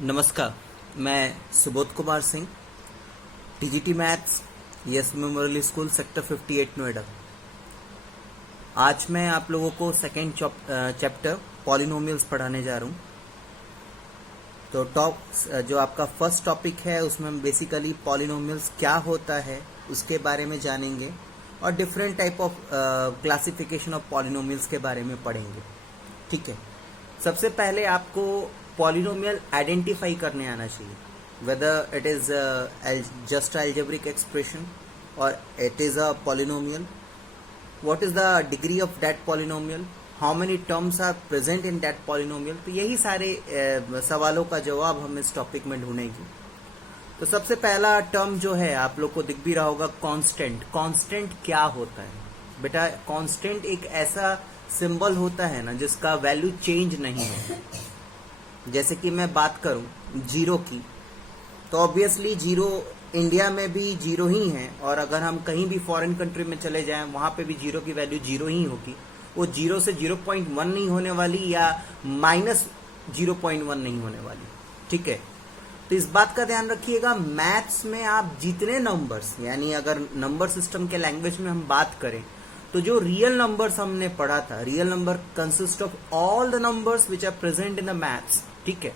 नमस्कार, मैं Subodh Kumar Singh, TGT maths, yes memorial school, sector 58 Noida. आज मैं आप लोगों को सेकेंड चैप्टर पॉलिनोमियल्स पढ़ाने जा रहा हूँ। तो जो आपका फर्स्ट टॉपिक है उसमें हम बेसिकली पॉलिनोमियल्स क्या होता है उसके बारे में जानेंगे और different type of classification of polynomials के बारे में पढ़ेंगे। ठीक है, सबसे पहले आपको पॉलिनोमियल आइडेंटिफाई करने आना चाहिए, whether it is just algebraic expression और it is a polynomial, what is the degree of that polynomial, how many terms are present in that polynomial. तो यही सारे सवालों का जवाब हम इस टॉपिक में ढूंढेंगे। तो सबसे पहला टर्म जो है आप लोग को दिख भी रहा होगा, कांस्टेंट। कांस्टेंट क्या होता है बेटा? कांस्टेंट एक ऐसा सिंबल होता है ना जिसका वैल्यू चेंज नहीं है। जैसे कि मैं बात करूं जीरो की, तो ऑब्वियसली जीरो इंडिया में भी जीरो ही है, और अगर हम कहीं भी फॉरेन कंट्री में चले जाएं वहां पे भी जीरो की वैल्यू जीरो ही होगी। वो जीरो से 0.1 नहीं होने वाली या -0.1 नहीं होने वाली। ठीक है, तो इस बात का ध्यान रखिएगा। मैथ्स में आप जितने नंबर्स, यानी अगर नंबर सिस्टम के लैंग्वेज में हम बात करें तो जो रियल नंबर्स हमने पढ़ा था, real number consist of all the numbers which are present in the maths. ठीक है,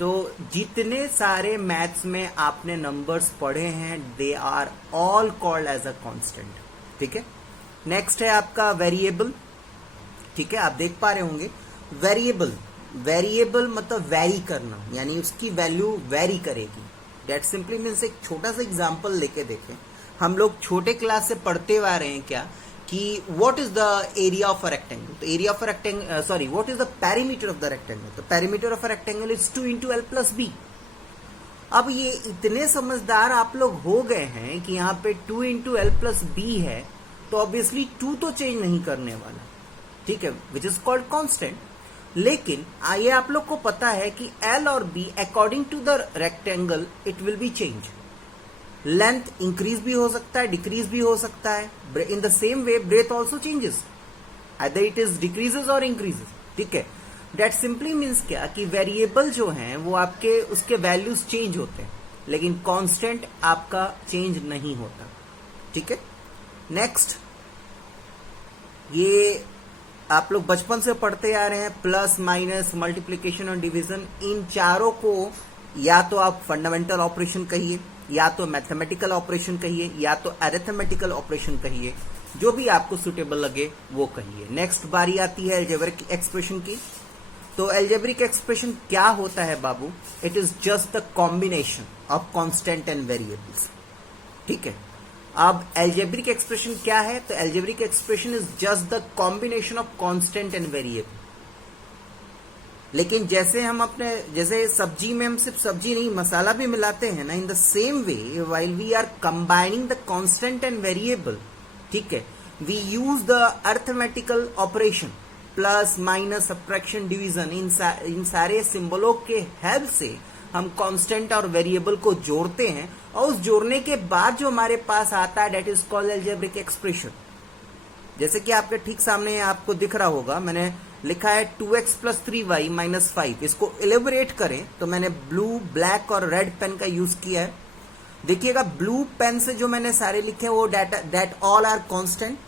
तो जितने सारे मैथ्स में आपने नंबर्स पढ़े हैं they are all called as a constant. ठीक है, नेक्स्ट है आपका वेरिएबल। ठीक है, आप देख पा रहे होंगे वेरिएबल। वेरिएबल मतलब वेरी करना, यानी उसकी वैल्यू वेरी करेगी। दैट सिंपली मीन्स, एक छोटा सा एग्जांपल लेके देखें। हम लोग छोटे क्लास से पढ़ते आ रहे हैं क्या कि what is the area of a rectangle. तो area of a rectangle, sorry, what is the perimeter of the rectangle. तो perimeter of a rectangle is 2 × l + b। अब ये इतने समझदार आप लोग हो गए हैं कि यहाँ पे 2 × l + b है, तो ऑब्वियसली 2 तो चेंज नहीं करने वाला। ठीक है, विच इज कॉल्ड कांस्टेंट। लेकिन ये आप लोग को पता है कि l और b according to the rectangle it will be change. Length increase भी हो सकता है, डिक्रीज भी हो सकता है। In the same way breadth also changes, either it is decreases और इंक्रीजेस। ठीक है, दैट सिंपली मीन्स क्या कि वेरिएबल जो हैं वो आपके उसके वैल्यूज चेंज होते हैं, लेकिन कांस्टेंट आपका चेंज नहीं होता। ठीक है, नेक्स्ट, ये आप लोग बचपन से पढ़ते आ रहे हैं, प्लस माइनस मल्टीप्लीकेशन और डिवीजन। इन चारों को या तो आप फंडामेंटल ऑपरेशन कहिए, या तो मैथमेटिकल ऑपरेशन कहिए, या तो अरिथमेटिकल ऑपरेशन कहिए, जो भी आपको सुटेबल लगे वो कहिए। नेक्स्ट बारी आती है अलजेब्रिक एक्सप्रेशन की। तो अलजेब्रिक एक्सप्रेशन क्या होता है बाबू? It is just the combination of constant and variables. ठीक है, अब अलजेब्रिक एक्सप्रेशन क्या है? तो algebraic expression is just the combination of constant and variable. लेकिन जैसे सब्जी में हम सिर्फ सब्जी नहीं मसाला भी मिलाते हैं ना, in the same way while we are combining the constant and variable, ठीक है, we use the arithmetical operation, plus minus subtraction division. इन सारे सिंबलों के हेल्प से हम कांस्टेंट और वेरिएबल को जोड़ते हैं, और उस जोड़ने के बाद जो हमारे पास आता है that is called algebraic expression. जैसे कि आपके ठीक सामने आपको दिख रहा होगा, मैंने लिखा है 2x + 3y - 5। इसको एलिबरेट करें तो मैंने ब्लू, ब्लैक और रेड पेन का यूज किया है। देखिएगा, ब्लू पेन से जो मैंने सारे लिखे हैं वो that all are constant.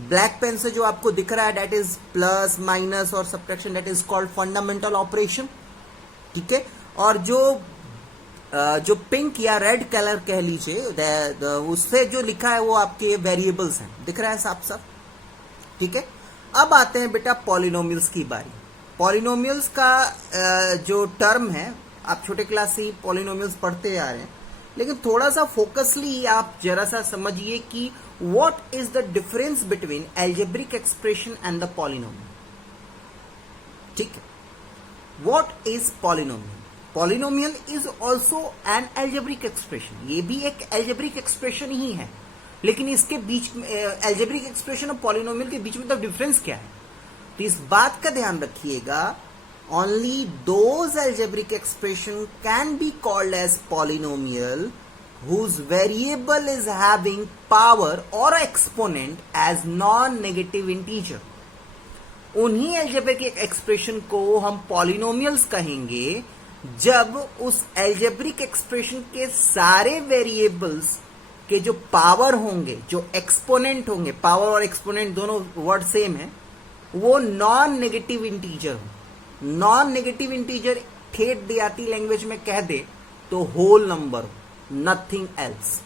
Black pen से जो आपको दिख रहा है दैट इज प्लस, माइनस और subtraction, that is called fundamental operation. ठीक है, और जो पिंक या रेड कलर कह लीजिए, उससे जो लिखा है वो आपके वेरिएबल्स हैं। दिख रहा है साफ साफ? ठीक है, अब आते हैं बेटा पॉलिनोमियल्स की बारी। पॉलिनोमियल्स का जो टर्म है, आप छोटे क्लास से ही पॉलिनोमियल्स पढ़ते आ रहे हैं, लेकिन थोड़ा सा फोकसली आप जरा सा समझिए कि what is the difference between algebraic expression and the polynomial. ठीक है, what is polynomial? Polynomial is also an algebraic expression. ये भी एक अलजेब्रिक एक्सप्रेशन ही है, लेकिन इसके बीच में अलजेब्रिक एक्सप्रेशन और पॉलिनोमियल के बीच में तो डिफरेंस क्या है? तो इस बात का ध्यान रखिएगा, only those algebraic expression can be called as polynomial whose variable is having power or exponent as non-negative integer. उन्हीं अलजेब्रिक एक्सप्रेशन को हम पॉलिनोमियल्स कहेंगे जब उस एल्जेब्रिक एक्सप्रेशन के सारे वेरिएबल्स के जो पावर होंगे, जो एक्सपोनेंट होंगे, पावर और एक्सपोनेंट दोनों वर्ड सेम है, वो नॉन नेगेटिव इंटीजर हो। नॉन नेगेटिव इंटीजर ठेठ देहाती लैंग्वेज में कह दे तो होल नंबर हो, नथिंग एल्स।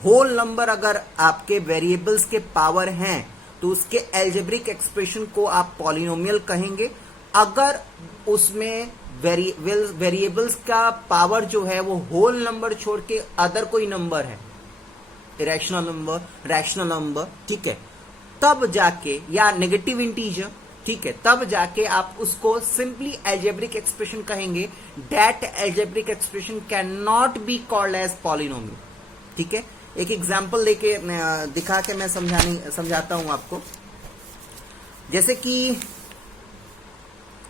होल नंबर अगर आपके वेरिएबल्स के पावर हैं तो उसके एल्जेब्रिक एक्सप्रेशन को आप पॉलिनोमियल कहेंगे। अगर उसमें वेरिएबल्स का पावर जो है वो होल नंबर छोड़ के अदर कोई नंबर है, इरेशनल नंबर, रैशनल नंबर, ठीक है, तब जाके, या नेगेटिव इंटीजर, ठीक है, तब जाके आप उसको सिंपली एल्जेब्रिक एक्सप्रेशन कहेंगे। That algebraic expression can not be called as polynomial. ठीक है, एक एग्जांपल लेके दिखा के मैं समझाता हूं आपको। जैसे कि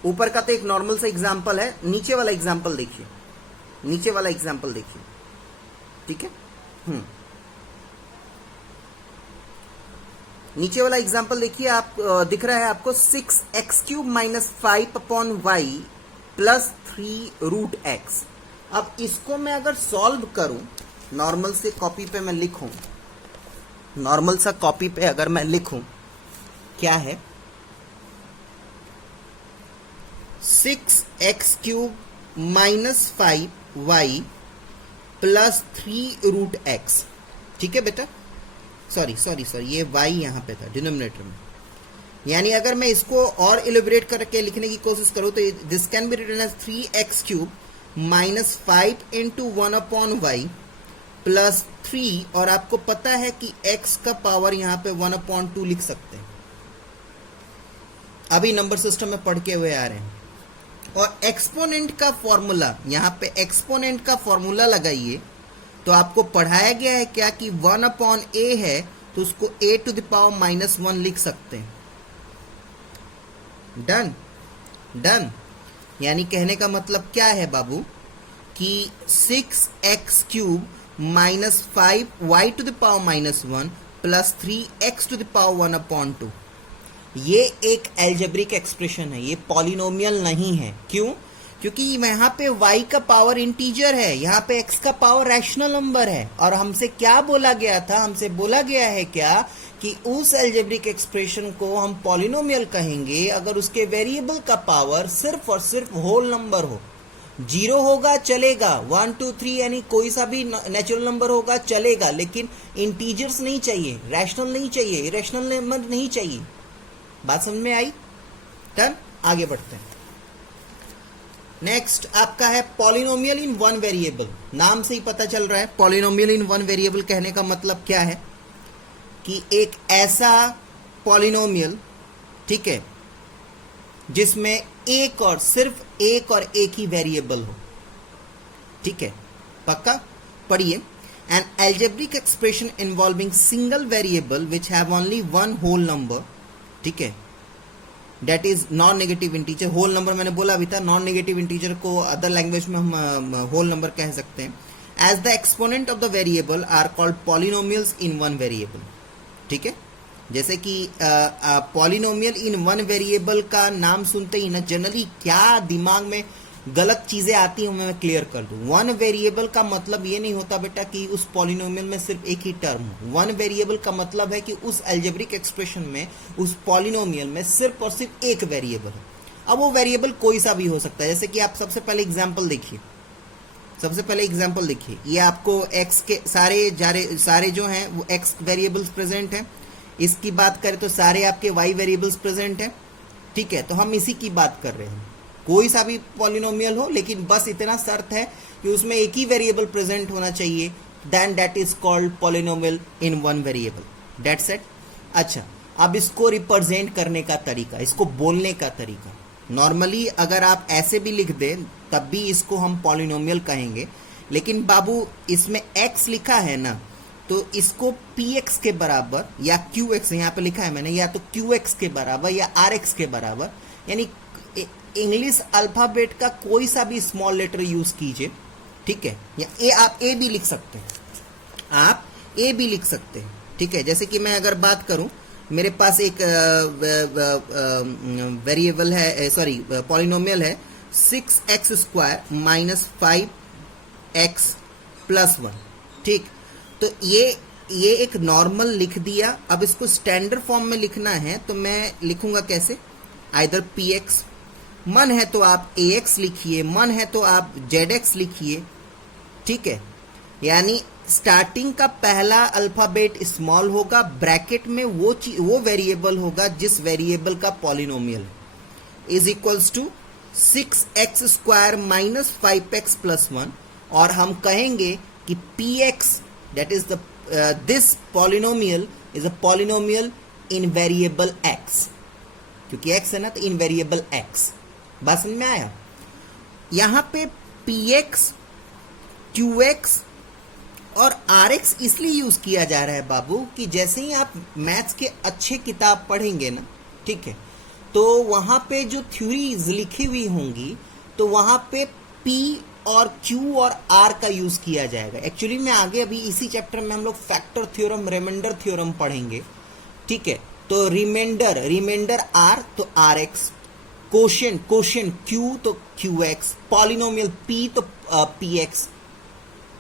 ऊपर का तो एक नॉर्मल सा एग्जांपल है, नीचे वाला एग्जांपल देखिए, नीचे वाला एग्जांपल देखिए, ठीक है। नीचे वाला एग्जांपल देखिए, आप दिख रहा है आपको 6x³ minus 5/y plus 3√x। अब इसको मैं अगर सॉल्व करूं, नॉर्मल से कॉपी पे मैं लिखूं, नॉर्मल सा कॉपी पे अगर मैं लिखूं, क्या है 6x³ minus 5y plus 3√x। ठीक है बेटा, सॉरी ये y यहां पे था डिनोमिनेटर में। यानी अगर मैं इसको और इलेबोरेट करके लिखने की कोशिश करूं तो this can be written as 3x³ minus 5 into 1/y plus 3, और आपको पता है कि x का पावर यहां पे 1/2 लिख सकते हैं, अभी नंबर सिस्टम में पढ़ के हुए आ रहे हैं। और एक्सपोनेंट का फॉर्मूला, यहां पे एक्सपोनेंट का फॉर्मूला लगाइए तो आपको पढ़ाया गया है क्या कि 1/a है तो उसको a टू द पावर -1 लिख सकते हैं। डन। यानी कहने का मतलब क्या है बाबू कि 6x³ minus 5y to the power -1 plus 3x to the power 1/2, ये एक एल्जेब्रिक एक्सप्रेशन है, ये पॉलिनोमियल नहीं है। क्यों? क्योंकि यहाँ पे y का पावर इंटीजर है, यहाँ पे x का पावर रैशनल नंबर है। और हमसे क्या बोला गया था, हमसे बोला गया है क्या कि उस एल्जेब्रिक एक्सप्रेशन को हम पॉलिनोमियल कहेंगे अगर उसके वेरिएबल का पावर सिर्फ और सिर्फ होल नंबर हो। 0 होगा चलेगा, 1 2 3 यानी कोई सा भी नेचुरल नंबर होगा चलेगा, लेकिन इंटीजर्स नहीं चाहिए, रैशनल नहीं चाहिए, इरेशनल नंबर नहीं चाहिए। बात समझ में आई? डन, आगे बढ़ते हैं। नेक्स्ट आपका है पॉलिनोमियल इन वन वेरिएबल। नाम से ही पता चल रहा है पॉलिनोमियल इन वन वेरिएबल कहने का मतलब क्या है कि एक ऐसा पॉलिनोमियल, ठीक है, जिसमें एक और सिर्फ एक ही वेरिएबल हो। ठीक है, पक्का? पढ़िए, an algebraic expression involving single variable which have only one whole number, ठीक है, that is non negative integer. Whole number मैंने बोला अभी था, नॉन नेगेटिव इंटीजर को अदर लैंग्वेज में हम होल नंबर कह सकते हैं। As the exponent of the variable are called polynomials in one variable. ठीक है, जैसे कि पॉलिनोमियल इन वन वेरिएबल का नाम सुनते ही ना जनरली क्या दिमाग में गलत चीजें आती हैं मैं क्लियर कर दूं। वन वेरिएबल का मतलब ये नहीं होता बेटा कि उस पॉलिनोमियल में सिर्फ एक ही टर्म हो। वन वेरिएबल का मतलब है कि उस एल्जेब्रिक एक्सप्रेशन में, उस पॉलिनोमियल में सिर्फ और सिर्फ एक वेरिएबल है। अब वो वेरिएबल कोई सा भी हो सकता है। जैसे कि आप सबसे पहले एग्जाम्पल देखिए, ये आपको एक्स के सारे जो हैं वो एक्स वेरिएबल्स प्रेजेंट हैं। इसकी बात करें तो सारे आपके वाई वेरिएबल्स प्रेजेंट हैं। ठीक है, तो हम इसी की बात कर रहे हैं। कोई सा भी पॉलिनोमियल हो, लेकिन बस इतना शर्त है कि उसमें एक ही वेरिएबल प्रेजेंट होना चाहिए, then that is called polynomial in one variable. That's it. अच्छा, अब इसको रिप्रेजेंट करने का तरीका, इसको बोलने का तरीका, नॉर्मली अगर आप ऐसे भी लिख दें तब भी इसको हम पॉलिनोमियल कहेंगे, लेकिन बाबू इसमें x लिखा है ना, तो इसको px के बराबर या qx, यहाँ पे लिखा है मैंने, या तो qx के बराबर या rx के बराबर, यानी इंग्लिश अल्फाबेट का कोई सा भी स्मॉल लेटर यूज कीजिए। ठीक है, या आप ए भी लिख सकते हैं, ठीक है। जैसे कि मैं अगर बात करूं, मेरे पास एक वेरिएबल है, सॉरी पॉलिनोमियल है 6x² माइनस 5x प्लस 1। ठीक, तो ये एक नॉर्मल लिख दिया। अब इसको स्टैंडर्ड फॉर्म में लिखना है तो मैं लिखूंगा कैसे, आइदर px, मन है तो आप ax लिखिए, मन है तो आप zx लिखिए। ठीक है, यानी स्टार्टिंग का पहला अल्फाबेट स्मॉल होगा, ब्रैकेट में वो वेरिएबल होगा जिस वेरिएबल का polynomial is equals to 6x² minus 5x plus 1, और हम कहेंगे कि px that is the this polynomial is a polynomial in variable x, क्योंकि x है ना तो इन वेरिएबल x। बात समझ में आया? यहां पे px, qx और rx इसलिए यूज किया जा रहा है बाबू कि जैसे ही आप मैथ्स के अच्छे किताब पढ़ेंगे ना, ठीक है, तो वहां पे जो थ्योरीज लिखी हुई होंगी तो वहां पे p और q और r का यूज किया जाएगा। एक्चुअली में आगे अभी इसी चैप्टर में हम लोग फैक्टर थ्योरम, रिमाइंडर थ्योरम पढ़ेंगे। ठीक है, तो रिमाइंडर r तो rx, कोशेंट q तो qx, पॉलिनोमियल p तो px।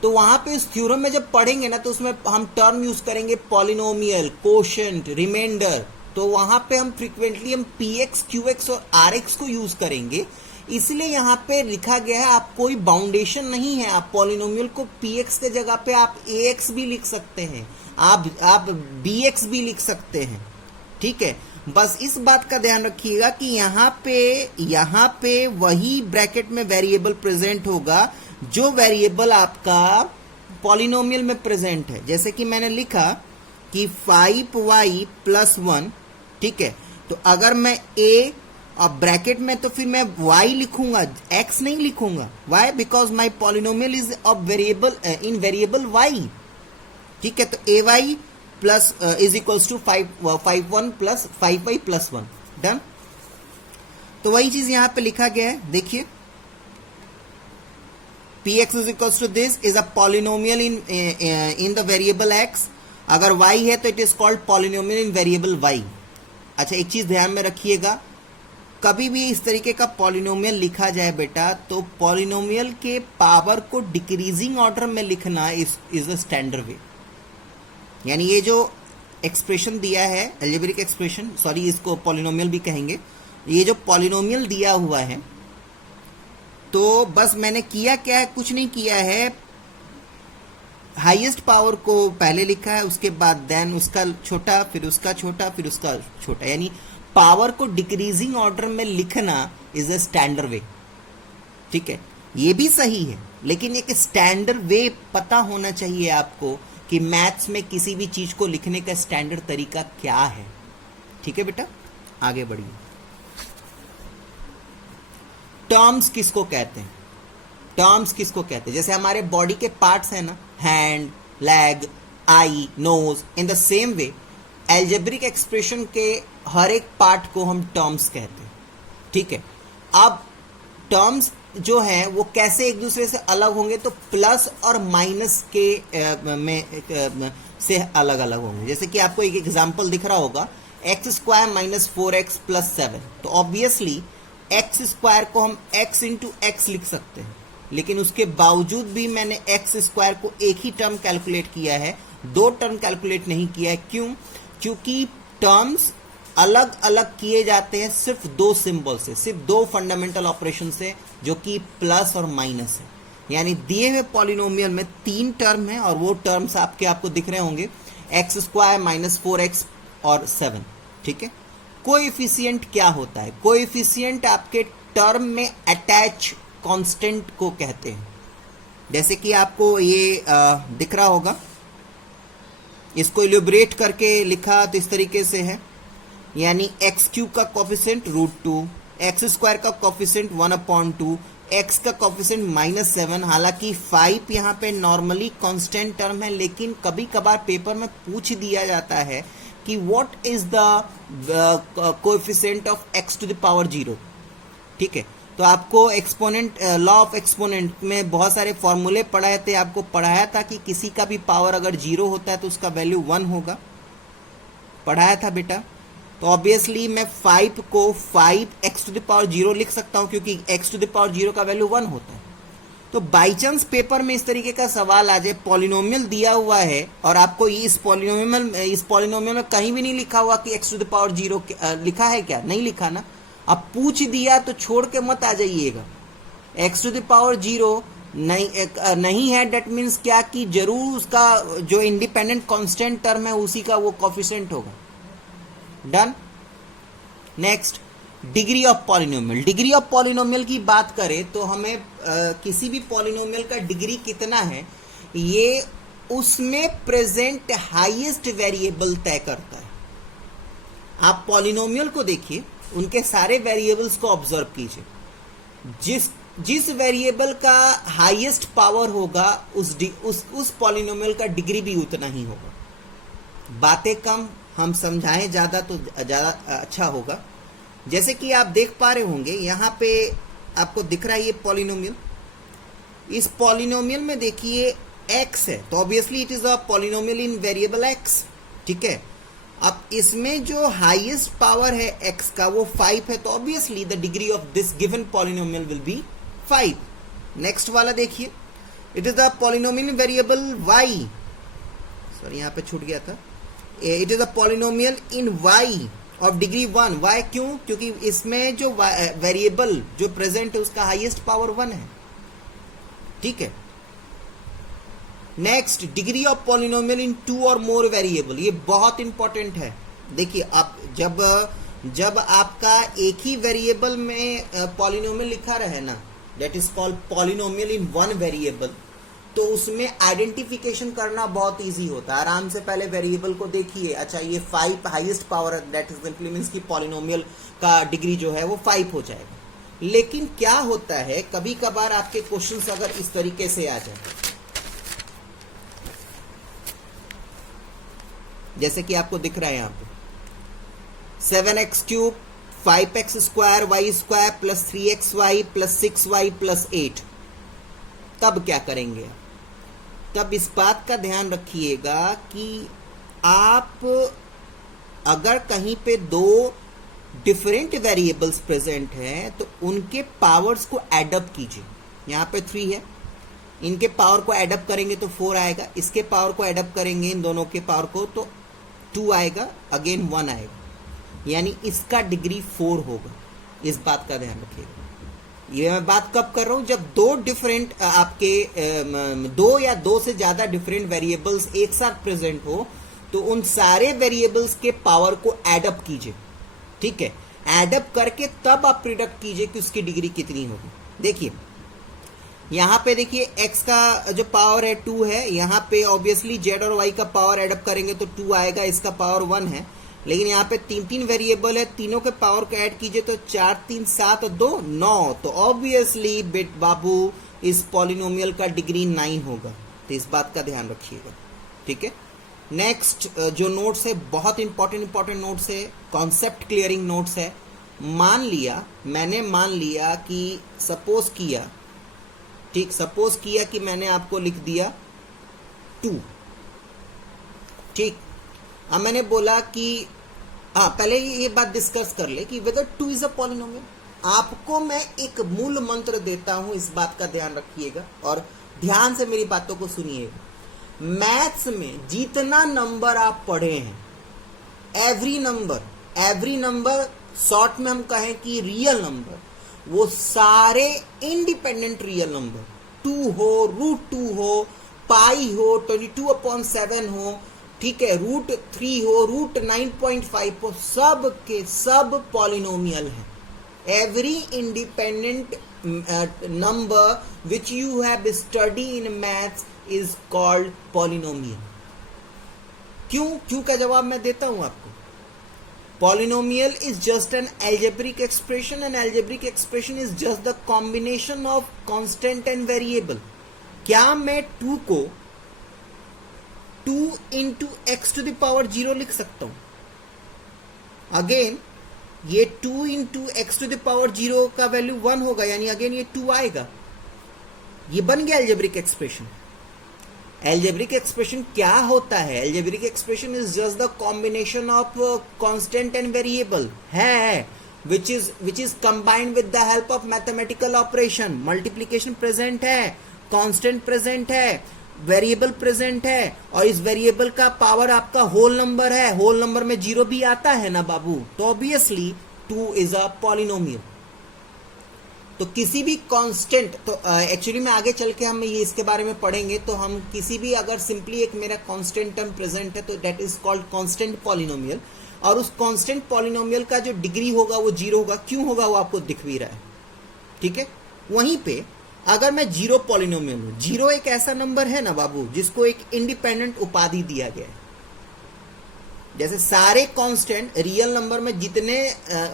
तो वहां पे इस थ्योरम में जब पढ़ेंगे ना तो उसमें हम टर्म यूज करेंगे पॉलिनोमियल, कोशेंट, रिमाइंडर। तो वहां पे हम फ्रीक्वेंटली हम px, qx और rx को यूज करेंगे। इसलिए यहाँ पे लिखा गया है, आप कोई बाउंडेशन नहीं है, आप पॉलिनोमियल को px के जगह पे आप ax भी लिख सकते हैं, आप bx भी लिख सकते हैं। ठीक है, बस इस बात का ध्यान रखिएगा कि यहाँ पे वही ब्रैकेट में वेरिएबल प्रेजेंट होगा जो वेरिएबल आपका पॉलिनोमियल में प्रेजेंट है। जैसे कि मैंने लिखा कि 5y प्लस 1, ठीक है, तो अगर मैं a और ब्रैकेट में तो फिर मैं y लिखूंगा, x नहीं लिखूंगा। why? Because my polynomial is of variable in variable y। ठीक है, तो ay plus is equals to 5y plus 5y plus 1। Done. तो वही चीज यहां पे लिखा गया है, देखिए px is equals to this is a polynomial in the variable x। अगर y है तो it is called polynomial in variable y। अच्छा, एक चीज ध्यान में रखिएगा, कभी भी इस तरीके का पॉलिनोमियल लिखा जाए बेटा तो पॉलिनोमियल के पावर को डिक्रीजिंग ऑर्डर में लिखना इज अ स्टैंडर्ड वे। यानी ये जो एक्सप्रेशन दिया है, अलजेब्रिक एक्सप्रेशन, सॉरी इसको पॉलिनोमियल भी कहेंगे, ये जो पॉलिनोमियल दिया हुआ है तो बस मैंने किया क्या है, कुछ नहीं किया है, हाईएस्ट पावर को पहले लिखा है, उसके बाद देन उसका छोटा, फिर उसका छोटा, फिर उसका छोटा, यानी पावर को डिक्रीजिंग ऑर्डर में लिखना इज अ स्टैंडर्ड वे। ठीक है, ये भी सही है, लेकिन एक स्टैंडर्ड वे पता होना चाहिए आपको कि मैथ्स में किसी भी चीज को लिखने का स्टैंडर्ड तरीका क्या है। ठीक है बेटा, आगे बढ़िए। टर्म्स किसको कहते हैं? टर्म्स किसको कहते हैं? जैसे हमारे बॉडी के पार्ट्स हैं ना, hand, leg, eye, nose, in the same way algebraic expression के हर एक पार्ट को हम टर्म्स कहते हैं। ठीक है, अब टर्म्स जो है वो कैसे एक दूसरे से अलग होंगे, तो प्लस और माइनस के से अलग अलग होंगे। जैसे कि आपको एक एग्जांपल दिख रहा होगा, x² माइनस 4x प्लस 7, तो ऑब्वियसली x² को हम x इंटू x लिख सकते हैं, लेकिन उसके बावजूद भी मैंने x² को एक ही टर्म कैलकुलेट किया है, दो टर्म कैलकुलेट नहीं किया है। क्यों? क्योंकि टर्म्स अलग अलग किए जाते हैं सिर्फ दो सिंबल से, सिर्फ दो फंडामेंटल ऑपरेशन से, जो कि प्लस और माइनस है। यानी दिए हुए पॉलिनोमियल में 3 टर्म है और वो टर्म्स आपको दिख रहे होंगे, x² माइनस 4x और 7। ठीक है, कोएफिशिएंट क्या होता है? कोएफिशिएंट आपके टर्म में अटैच कांस्टेंट को कहते हैं। जैसे कि आपको ये दिख रहा होगा, इसको इलैबोरेट करके लिखा तो इस तरीके से है, यानी x³ का कोफिशिएंट √2, x² का कोफिशिएंट 1/2, x का कोफिशिएंट -7। हालांकि 5 यहाँ पे नॉर्मली कांस्टेंट टर्म है, लेकिन कभी कभार पेपर में पूछ दिया जाता है कि what is the coefficient of x to the power 0। ठीक है, तो आपको एक्सपोनेंट, लॉ ऑफ एक्सपोनेंट में बहुत सारे फॉर्मूले पढ़ाए थे, आपको पढ़ाया था कि किसी का भी पावर अगर 0 होता है तो उसका वैल्यू 1 होगा, पढ़ाया था बेटा। तो ऑब्वियसली मैं 5 को 5x⁻0 लिख सकता हूं क्योंकि x⁻0 का वैल्यू 1 होता है। तो बाई चांस पेपर में इस तरीके का सवाल आ जाए, पॉलिनोमियल दिया हुआ है और आपको इस पॉलिनोमियल में कहीं भी नहीं लिखा हुआ कि x⁻0 लिखा है क्या, नहीं लिखा ना, अब पूछ दिया तो छोड़ के मत आ जाइएगा। x⁻0 नहीं है, डेट मीन्स क्या कि जरूर उसका जो इंडिपेंडेंट कांस्टेंट टर्म है उसी का वो कोफिशिएंट होगा। Done. Next, degree of polynomial. Degree of polynomial की बात करें तो हमें किसी भी पॉलिनोमियल का डिग्री कितना है ये उसमें प्रेजेंट हाईएस्ट वेरिएबल तय करता है। आप पॉलिनोमियल को देखिए, उनके सारे वेरिएबल्स को ऑब्जर्व कीजिए, जिस वेरिएबल का हाईएस्ट पावर होगा उस पॉलिनोमियल का डिग्री भी उतना ही होगा। बातें कम, हम समझाएं ज्यादा तो ज्यादा अच्छा होगा। जैसे कि आप देख पा रहे होंगे यहाँ पे आपको दिख रहा है ये पॉलिनोमियल। इस पॉलिनोमियल में देखिए x है तो obviously it is a polynomial in variable x, ठीक है। अब इसमें जो हाईएस्ट पावर है x का वो 5 है तो obviously the degree of this given polynomial will be 5। Next वाला देखिए, it is a polynomial variable y, sorry यहाँ पे छूट गया था, it is a polynomial in y of degree 1। y क्यों? क्योंकि इसमें जो वेरिएबल जो प्रेजेंट है उसका हाईएस्ट पावर 1 है, ठीक है। नेक्स्ट, डिग्री ऑफ पॉलिनोमियल इन 2 और मोर वेरिएबल, ये बहुत इंपॉर्टेंट है। देखिए आप जब आपका एक ही वेरिएबल में पॉलिनोमियल लिखा रहे ना, that is called polynomial in 1 variable, तो उसमें आइडेंटिफिकेशन करना बहुत इजी होता है। आराम से पहले वेरिएबल को देखिए, अच्छा ये 5 हाईएस्ट पावर है, दैट इज सिंपली मींस कि पॉलिनोमियल का डिग्री जो है वो 5 हो जाएगा। लेकिन क्या होता है, कभी कभार आपके क्वेश्चंस अगर इस तरीके से आ जाए, जैसे कि आपको दिख रहा है यहाँ पे 7x³ 5x² y² plus 3xy plus 6y plus 8, तब क्या करेंगे आप? तब इस बात का ध्यान रखिएगा कि आप अगर कहीं पे 2 डिफरेंट वेरिएबल्स प्रेजेंट हैं तो उनके पावर्स को एडअप कीजिए। यहाँ पे 3 है, इनके पावर को एडअप करेंगे तो 4 आएगा, इसके पावर को एडअप करेंगे इन दोनों के पावर को तो 2 आएगा, अगेन 1 आएगा, यानी इसका डिग्री 4 होगा। इस बात का ध्यान रखिएगा। ये मैं बात कब कर रहा हूं, जब 2 डिफरेंट आपके 2 या 2 से ज्यादा डिफरेंट वेरिएबल्स एक साथ प्रेजेंट हो तो उन सारे वेरिएबल्स के पावर को एडअप कीजिए, ठीक है। एडअप करके तब आप प्रिडिक्ट कीजिए कि उसकी डिग्री कितनी होगी। देखिए यहाँ पे देखिए x का जो पावर है 2 है, यहाँ पे ऑब्वियसली z और y का पावर एडअप करेंगे तो 2 आएगा, इसका पावर 1 है। लेकिन यहाँ पे 3 वेरिएबल है, तीनों के पावर को ऐड कीजिए तो 4 3 7 2 9, तो ऑब्वियसली बेट बाबू इस पॉलिनोमियल का डिग्री 9 होगा। तो इस बात का ध्यान रखिएगा, ठीक है। नेक्स्ट जो नोट्स है बहुत इंपॉर्टेंट नोट्स है, कॉन्सेप्ट क्लियरिंग नोट्स है। मैंने मान लिया कि सपोज किया कि मैंने आपको लिख दिया 2, ठीक। अब मैंने बोला कि पहले ये बात डिस्कस कर ले कि वेदर 2 इज अ पॉलिनोमियल। आपको मैं एक मूल मंत्र देता हूं, इस बात का ध्यान रखिएगा और ध्यान से मेरी बातों को सुनिएगा। मैथ्स में जितना नंबर आप पढ़े हैं, एवरी नंबर शॉर्ट में हम कहें कि रियल नंबर, वो सारे इंडिपेंडेंट रियल नंबर, 2 हो, √2 हो, पाई हो, 22/7 हो, ठीक है, √3 हो, √9.5 हो, सब के सब पॉलिनोमियल है। Every independent number which you have study in maths is called polynomial. क्यों का जवाब मैं देता हूं आपको। Polynomial is just an algebraic expression, and algebraic expression is just the combination of constant and variable. क्या मैं 2 को 2 into x⁻0 लिख सकता हूं? अगेन ये 2 into x⁻0 का वैल्यू 1 होगा, यानी अगेन ये 2 आएगा। ये बन गया algebraic expression। एल्जेब्रिक एक्सप्रेशन क्या होता है? Algebraic expression is just the combination of constant and variable है, which is combined with the help of mathematical operation. Multiplication present है, कांस्टेंट प्रेजेंट है, वेरिएबल प्रेजेंट है, और इस वेरिएबल का पावर आपका होल नंबर है, होल नंबर में जीरो भी आता है ना बाबू, तो ऑब्वियसली 2 इज अ पॉलिनोमियल। तो किसी भी कांस्टेंट, तो एक्चुअली में आगे चल के हम ये इसके बारे में पढ़ेंगे, तो हम किसी भी अगर सिंपली एक मेरा कांस्टेंट टर्म प्रेजेंट है तो that is called constant polynomial, और उस कांस्टेंट पॉलिनोमियल का जो डिग्री होगा वो जीरो होगा। क्यों होगा वो आपको दिख भी रहा है, ठीक है। वहीं पे अगर मैं जीरो पॉलिनोमियल हूं, जीरो एक ऐसा नंबर है ना बाबू जिसको एक इंडिपेंडेंट उपाधि दिया गया है। जैसे सारे कांस्टेंट रियल नंबर में जितने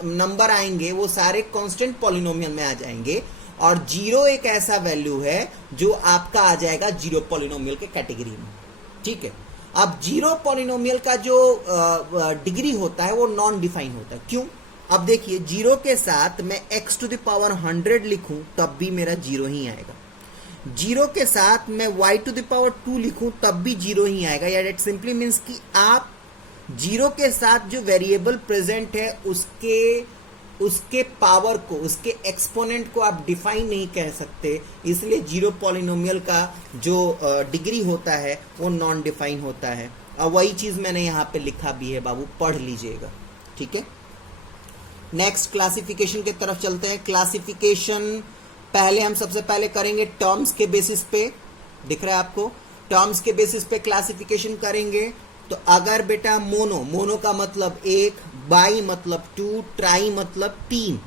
नंबर आएंगे वो सारे कांस्टेंट पॉलिनोमियल में आ जाएंगे, और जीरो एक ऐसा वैल्यू है जो आपका आ जाएगा जीरो पॉलिनोमियल के कैटेगरी में, ठीक है। अब जीरो पॉलिनोमियल का जो डिग्री होता है वो नॉन डिफाइन होता है। क्यों? अब देखिए, जीरो के साथ मैं x टू द पावर 100 लिखूं तब भी मेरा जीरो ही आएगा, जीरो के साथ मैं y टू द पावर 2 लिखूं तब भी जीरो ही आएगा। या इट सिंपली मीन्स कि आप जीरो के साथ जो वेरिएबल प्रेजेंट है उसके पावर को, उसके एक्सपोनेंट को आप डिफाइन नहीं कह सकते, इसलिए जीरो पॉलिनोमियल का जो डिग्री होता है वो नॉन डिफाइन होता है। और वही चीज मैंने यहाँ पे लिखा भी है बाबू, पढ़ लीजिएगा, ठीक है। नेक्स्ट क्लासिफिकेशन की तरफ चलते हैं। क्लासिफिकेशन पहले हम सबसे पहले करेंगे टर्म्स के बेसिस पे, दिख रहा है आपको, टर्म्स के बेसिस पे क्लासिफिकेशन करेंगे। तो अगर बेटा मोनो का मतलब एक, बाई मतलब 2, ट्राई मतलब 3,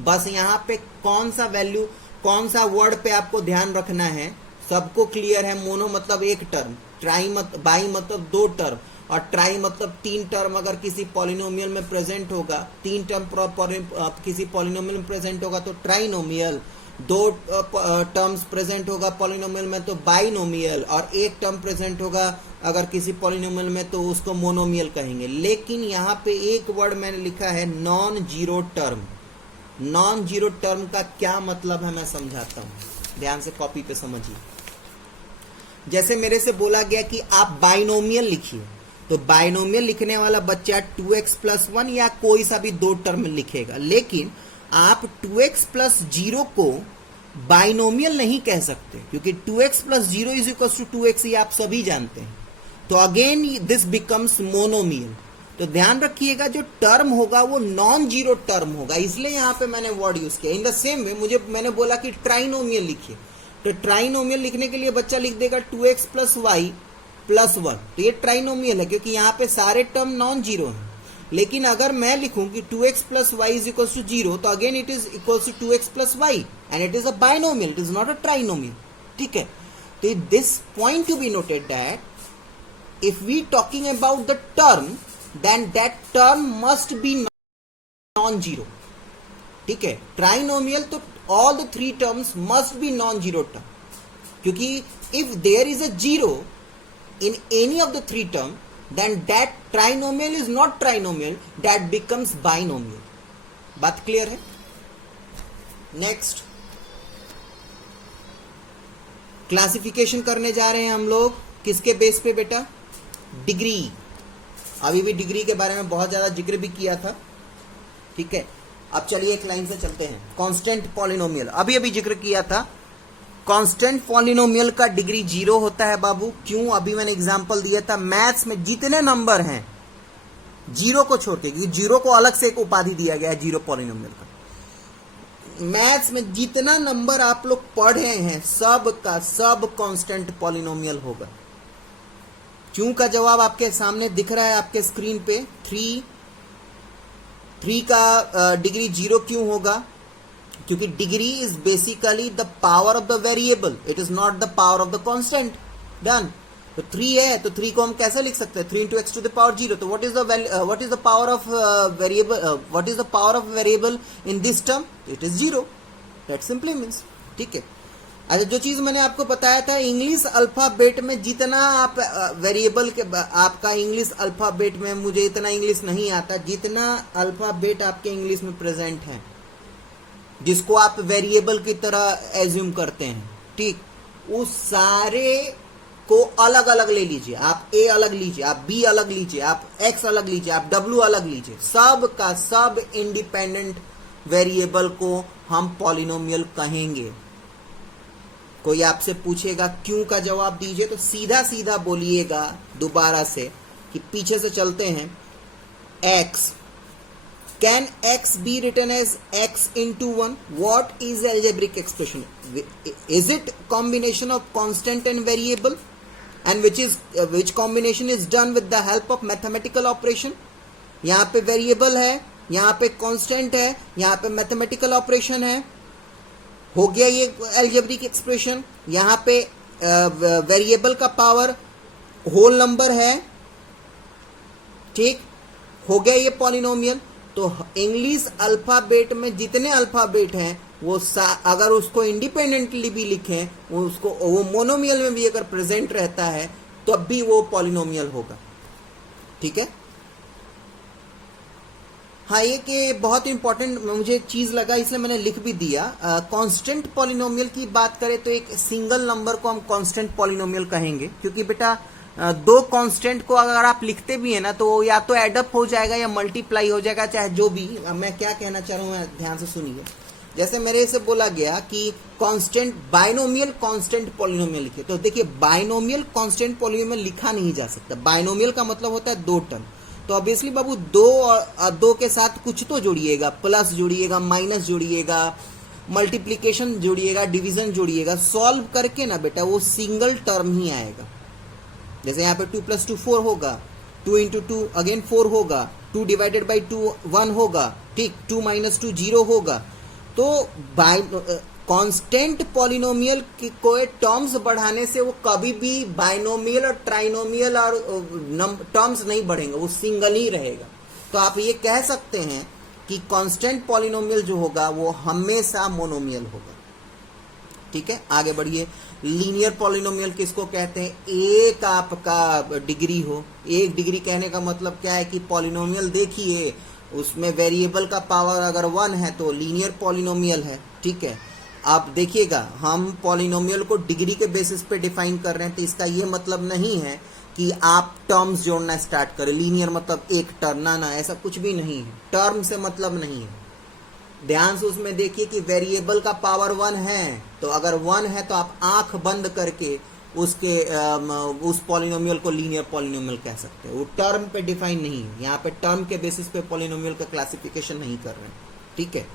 बस यहाँ पे कौन सा वैल्यू, कौन सा वर्ड पे आपको ध्यान रखना है, सबको क्लियर है। मोनो मतलब एक टर्म, बाई मतलब 2 टर्म, और ट्राई मतलब 3 टर्म अगर किसी पॉलिनोमियल में प्रेजेंट होगा, 3 टर्म किसी पॉलिनोमियल में प्रेजेंट होगा तो ट्राइनोमियल, 2 टर्म्स प्रेजेंट होगा पॉलिनोमियल में तो बाइनोमियल, और 1 टर्म प्रेजेंट होगा अगर किसी पॉलिनोमियल में तो उसको मोनोमियल कहेंगे। लेकिन यहाँ पे एक वर्ड मैंने लिखा है non zero term. Non zero term का क्या मतलब है मैं समझाता हूँ, ध्यान से कॉपी पे समझिए। जैसे मेरे से बोला गया कि आप बाइनोमियल लिखिए, तो बाइनोमियल लिखने वाला बच्चा 2x + 1 या कोई सा भी 2 टर्म लिखेगा, लेकिन आप 2x + 0 को बाइनोमियल नहीं कह सकते, क्योंकि 2x + 0 = 2x, ये आप सभी जानते हैं। तो अगेन दिस बिकम्स मोनोमियल। तो ध्यान रखिएगा जो टर्म होगा वो नॉन जीरो टर्म होगा, इसलिए यहां पे मैंने वर्ड यूज किया। इन द सेम वे मैंने बोला कि ट्राइनोमियल लिखिए, तो ट्राइनोमियल लिखने के लिए बच्चा लिख देगा 2x + y + 1, तो ये ट्राइनोमियल है क्योंकि यहाँ पे सारे टर्म नॉन जीरो हैं। लेकिन अगर मैं लिखूं कि 2x + y = 0, तो again it is equal to 2x + y and it is a binomial, it is not a trinomial, ठीक है। तो this point to be noted that if we talking about the term, then that term must be non-zero, ठीक है। Trinomial तो all the 3 terms must be non-zero term, क्योंकि if there is a zero in any of the 3 term, then that trinomial is not trinomial, that becomes binomial। बात clear है? Next classification करने जा रहे हैं हम लोग किसके बेस पे बेटा? डिग्री। अभी भी डिग्री के बारे में बहुत ज्यादा जिक्र भी किया था, ठीक है। अब चलिए एक लाइन से चलते हैं। कांस्टेंट पॉलिनोमियल अभी जिक्र किया था। कांस्टेंट पॉलिनोमियल का डिग्री 0 होता है बाबू। क्यों? अभी मैंने एग्जांपल दिया था, मैथ्स में जितने नंबर हैं जीरो को छोड़ के, क्योंकि जीरो को अलग से एक उपाधि दिया गया है जीरो पॉलिनोमियल का। मैथ्स में जितना नंबर आप लोग पढ़े हैं सब का सब कांस्टेंट पॉलिनोमियल होगा। क्यों का जवाब आपके सामने दिख रहा है आपके स्क्रीन पे। 3 का डिग्री 0 क्यों होगा? क्योंकि degree is basically the power of the variable, it is not the power of the constant. Done. तो 3 है तो 3 को हम कैसे लिख सकते हैं? 3 × x टू द पावर 0। तो what is the power of variable, what is the power of variable in this term? It is 0। That simply means, ठीक है। अच्छा, जो चीज मैंने आपको बताया था, इंग्लिश अल्फाबेट में जितना आप वेरिएबल के, आपका इंग्लिश अल्फाबेट में, मुझे इतना इंग्लिश नहीं आता, जितना अल्फाबेट आपके इंग्लिश में प्रेजेंट है जिसको आप वेरिएबल की तरह एज्यूम करते हैं, ठीक, उस सारे को अलग अलग ले लीजिए, आप a अलग लीजिए, आप b अलग लीजिए, आप x अलग लीजिए, आप w अलग लीजिए, सब का सब इंडिपेंडेंट वेरिएबल को हम पॉलिनोमियल कहेंगे। कोई आपसे पूछेगा क्यों का जवाब दीजिए तो सीधा सीधा बोलिएगा दोबारा से कि पीछे से चलते हैं। x, can x be written as x into 1? What is the algebraic expression? Is it combination of constant and variable, and which combination is done with the help of mathematical operation? यहाँ पे variable है, यहाँ पे constant है, यहाँ पे mathematical operation है, हो गया ये अलजेब्रिक एक्सप्रेशन। यहाँ पे वेरिएबल का पावर होल नंबर है, ठीक, हो गया ये पॉलिनोमियल। तो इंग्लिश अल्फाबेट में जितने अल्फाबेट हैं वो अगर उसको इंडिपेंडेंटली भी लिखें, वो मोनोमियल में भी अगर प्रेजेंट रहता है तो अब भी वो पॉलिनोमियल होगा, ठीक है। हाँ, ये कि बहुत इंपॉर्टेंट मुझे चीज लगा इसलिए मैंने लिख भी दिया। कांस्टेंट पॉलिनोमियल की बात करें तो एक सिंगल नंबर को हम कांस्टेंट पॉलिनोमियल कहेंगे, क्योंकि बेटा दो कांस्टेंट को अगर आप लिखते भी है ना तो या तो एडअप हो जाएगा या मल्टीप्लाई हो जाएगा, चाहे जो भी। मैं क्या कहना चाह रहा हूँ ध्यान से सुनिए। जैसे मेरे से बोला गया कि कांस्टेंट बाइनोमियल कांस्टेंट पॉलिनोमियल लिखिए, तो देखिए बाइनोमियल कांस्टेंट पॉलिनोमियल लिखा नहीं जा सकता। बाइनोमियल का मतलब होता है दो टर्म, तो ऑब्वियसली बाबू दो और दो के साथ कुछ तो जोड़िएगा, प्लस जोड़िएगा, माइनस जोड़िएगा, मल्टीप्लीकेशन जोड़िएगा, डिवीजन जोड़िएगा। सॉल्व करके ना बेटा वो सिंगल टर्म ही आएगा। जैसे यहाँ पे 2 + 2 4 होगा, 2 × 2 अगेन 4 होगा, 2 डिवाइडेड बाई 2 1 होगा, ठीक, 2 - 2 0 होगा। तो कांस्टेंट पॉलिनोमियल को टर्म्स बढ़ाने से वो कभी भी बाइनोमियल और ट्राइनोमियल और टर्म्स नहीं बढ़ेंगे, वो सिंगल ही रहेगा। तो आप ये कह सकते हैं कि कांस्टेंट पॉलिनोमियल जो होगा वो हमेशा मोनोमियल होगा, ठीक है। आगे बढ़िए। लीनियर पॉलिनोमियल किसको कहते हैं? एक आपका डिग्री हो। एक डिग्री कहने का मतलब क्या है कि पॉलिनोमियल देखिए उसमें वेरिएबल का पावर अगर 1 है तो लीनियर पॉलिनोमियल है, ठीक है। आप देखिएगा हम पॉलिनोमियल को डिग्री के बेसिस पे डिफाइन कर रहे हैं, तो इसका ये मतलब नहीं है कि आप टर्म्स जोड़ना स्टार्ट करें। लीनियर मतलब एक टर्म, ना ऐसा कुछ भी नहीं है, टर्म से मतलब नहीं है। ध्यान से उसमें देखिए कि वेरिएबल का पावर 1 है, तो अगर 1 है तो आप आंख बंद करके उसके उस पॉलिनोमियल को लीनियर पॉलिनोमियल कह सकते हैं। वो टर्म पे डिफाइन नहीं है, यहाँ पे टर्म के बेसिस पे पॉलिनोमियल का क्लासिफिकेशन नहीं कर रहे हैं, ठीक है।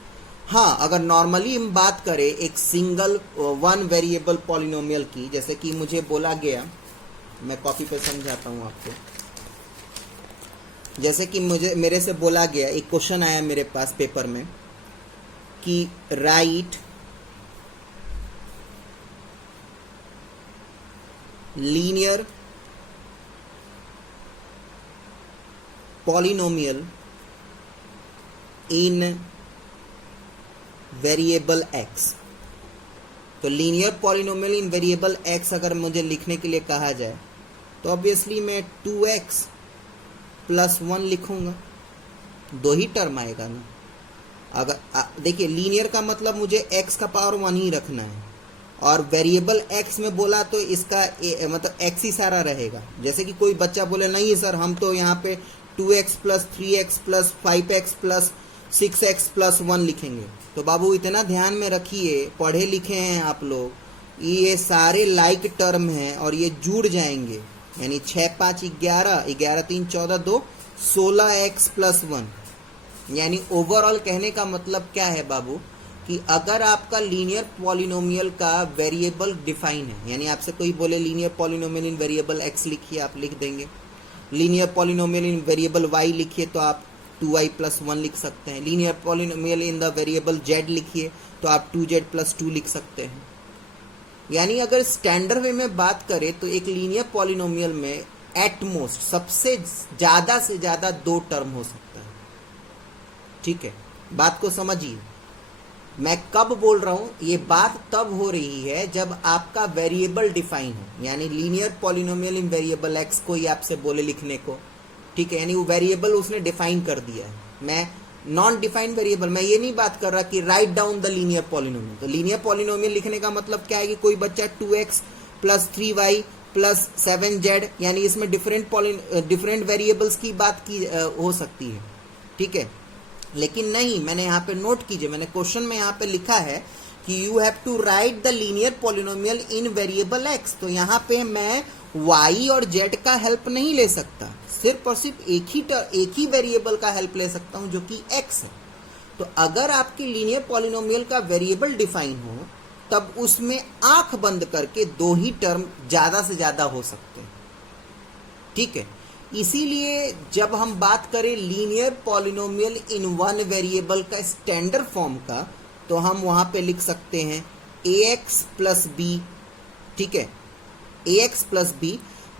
हाँ, अगर नॉर्मली हम बात करें एक सिंगल 1 वेरिएबल पॉलिनोमियल की, जैसे कि मुझे बोला गया, मैं कॉपी पे समझाता हूँ आपको। जैसे कि मेरे से बोला गया, एक क्वेश्चन आया मेरे पास पेपर में कि right linear polynomial in variable x। तो linear polynomial in variable x अगर मुझे लिखने के लिए कहा जाए तो ऑब्वियसली मैं 2x + 1 लिखूंगा, दो ही टर्म आएगा ना। अगर देखिए लीनियर का मतलब मुझे x का पावर 1 ही रखना है, और वेरिएबल x में बोला तो इसका मतलब x ही सारा रहेगा। जैसे कि कोई बच्चा बोले नहीं सर हम तो यहाँ पे 2x + 3x + 5x + 6x + 1 लिखेंगे, तो बाबू इतना ध्यान में रखिए, पढ़े लिखे हैं आप लोग, ये सारे लाइक टर्म हैं और ये जुड़ जाएंगे, यानी 6 × 5 = 11, 11 × 3 = 14, 2 16x + 1। यानी ओवरऑल कहने का मतलब क्या है बाबू कि अगर आपका लीनियर पॉलिनोमियल का वेरिएबल डिफाइन है, यानी आपसे कोई बोले linear polynomial in variable x लिखिए, आप लिख देंगे। Linear polynomial in variable y लिखिए तो आप 2y + 1 लिख सकते हैं। Linear polynomial in the variable z लिखिए तो आप 2z + 2 लिख सकते हैं। यानी अगर स्टैंडर्ड वे में बात करें तो एक लीनियर पॉलिनोमियल में एट मोस्ट सबसे ज्यादा से ज्यादा 2 टर्म हो सकता है, ठीक है। बात को समझिए, मैं कब बोल रहा हूं, ये बात तब हो रही है जब आपका वेरिएबल डिफाइन हो, यानी linear polynomial in variable x कोई आपसे बोले लिखने को, ठीक है, यानी वो वेरिएबल उसने डिफाइन कर दिया है। मैं नॉन डिफाइंड वेरिएबल, मैं ये नहीं बात कर रहा कि write down the linear polynomial. तो लीनियर पॉलिनोमियल लिखने का मतलब क्या है कि कोई बच्चा 2x + 3y प्लस 7z, यानी इसमें डिफरेंट वेरिएबल्स की बात की हो सकती है, ठीक है। लेकिन नहीं, मैंने यहाँ पे नोट कीजिए, मैंने क्वेश्चन में यहाँ पे लिखा है कि you have to write the linear polynomial in variable x। तो यहाँ पे मैं y और z का हेल्प नहीं ले सकता, सिर्फ और सिर्फ एक ही वेरिएबल का हेल्प ले सकता हूँ जो कि x है। तो अगर आपकी लीनियर पॉलिनोमियल का वेरिएबल डिफाइन हो तब उसमें आंख बंद करके दो ही टर्म ज्यादा से ज्यादा हो सकते हैं, ठीक है। इसीलिए जब हम बात करें linear polynomial in one variable का स्टैंडर्ड फॉर्म का, तो हम वहां पे लिख सकते हैं ax प्लस b, ठीक है, ax प्लस b,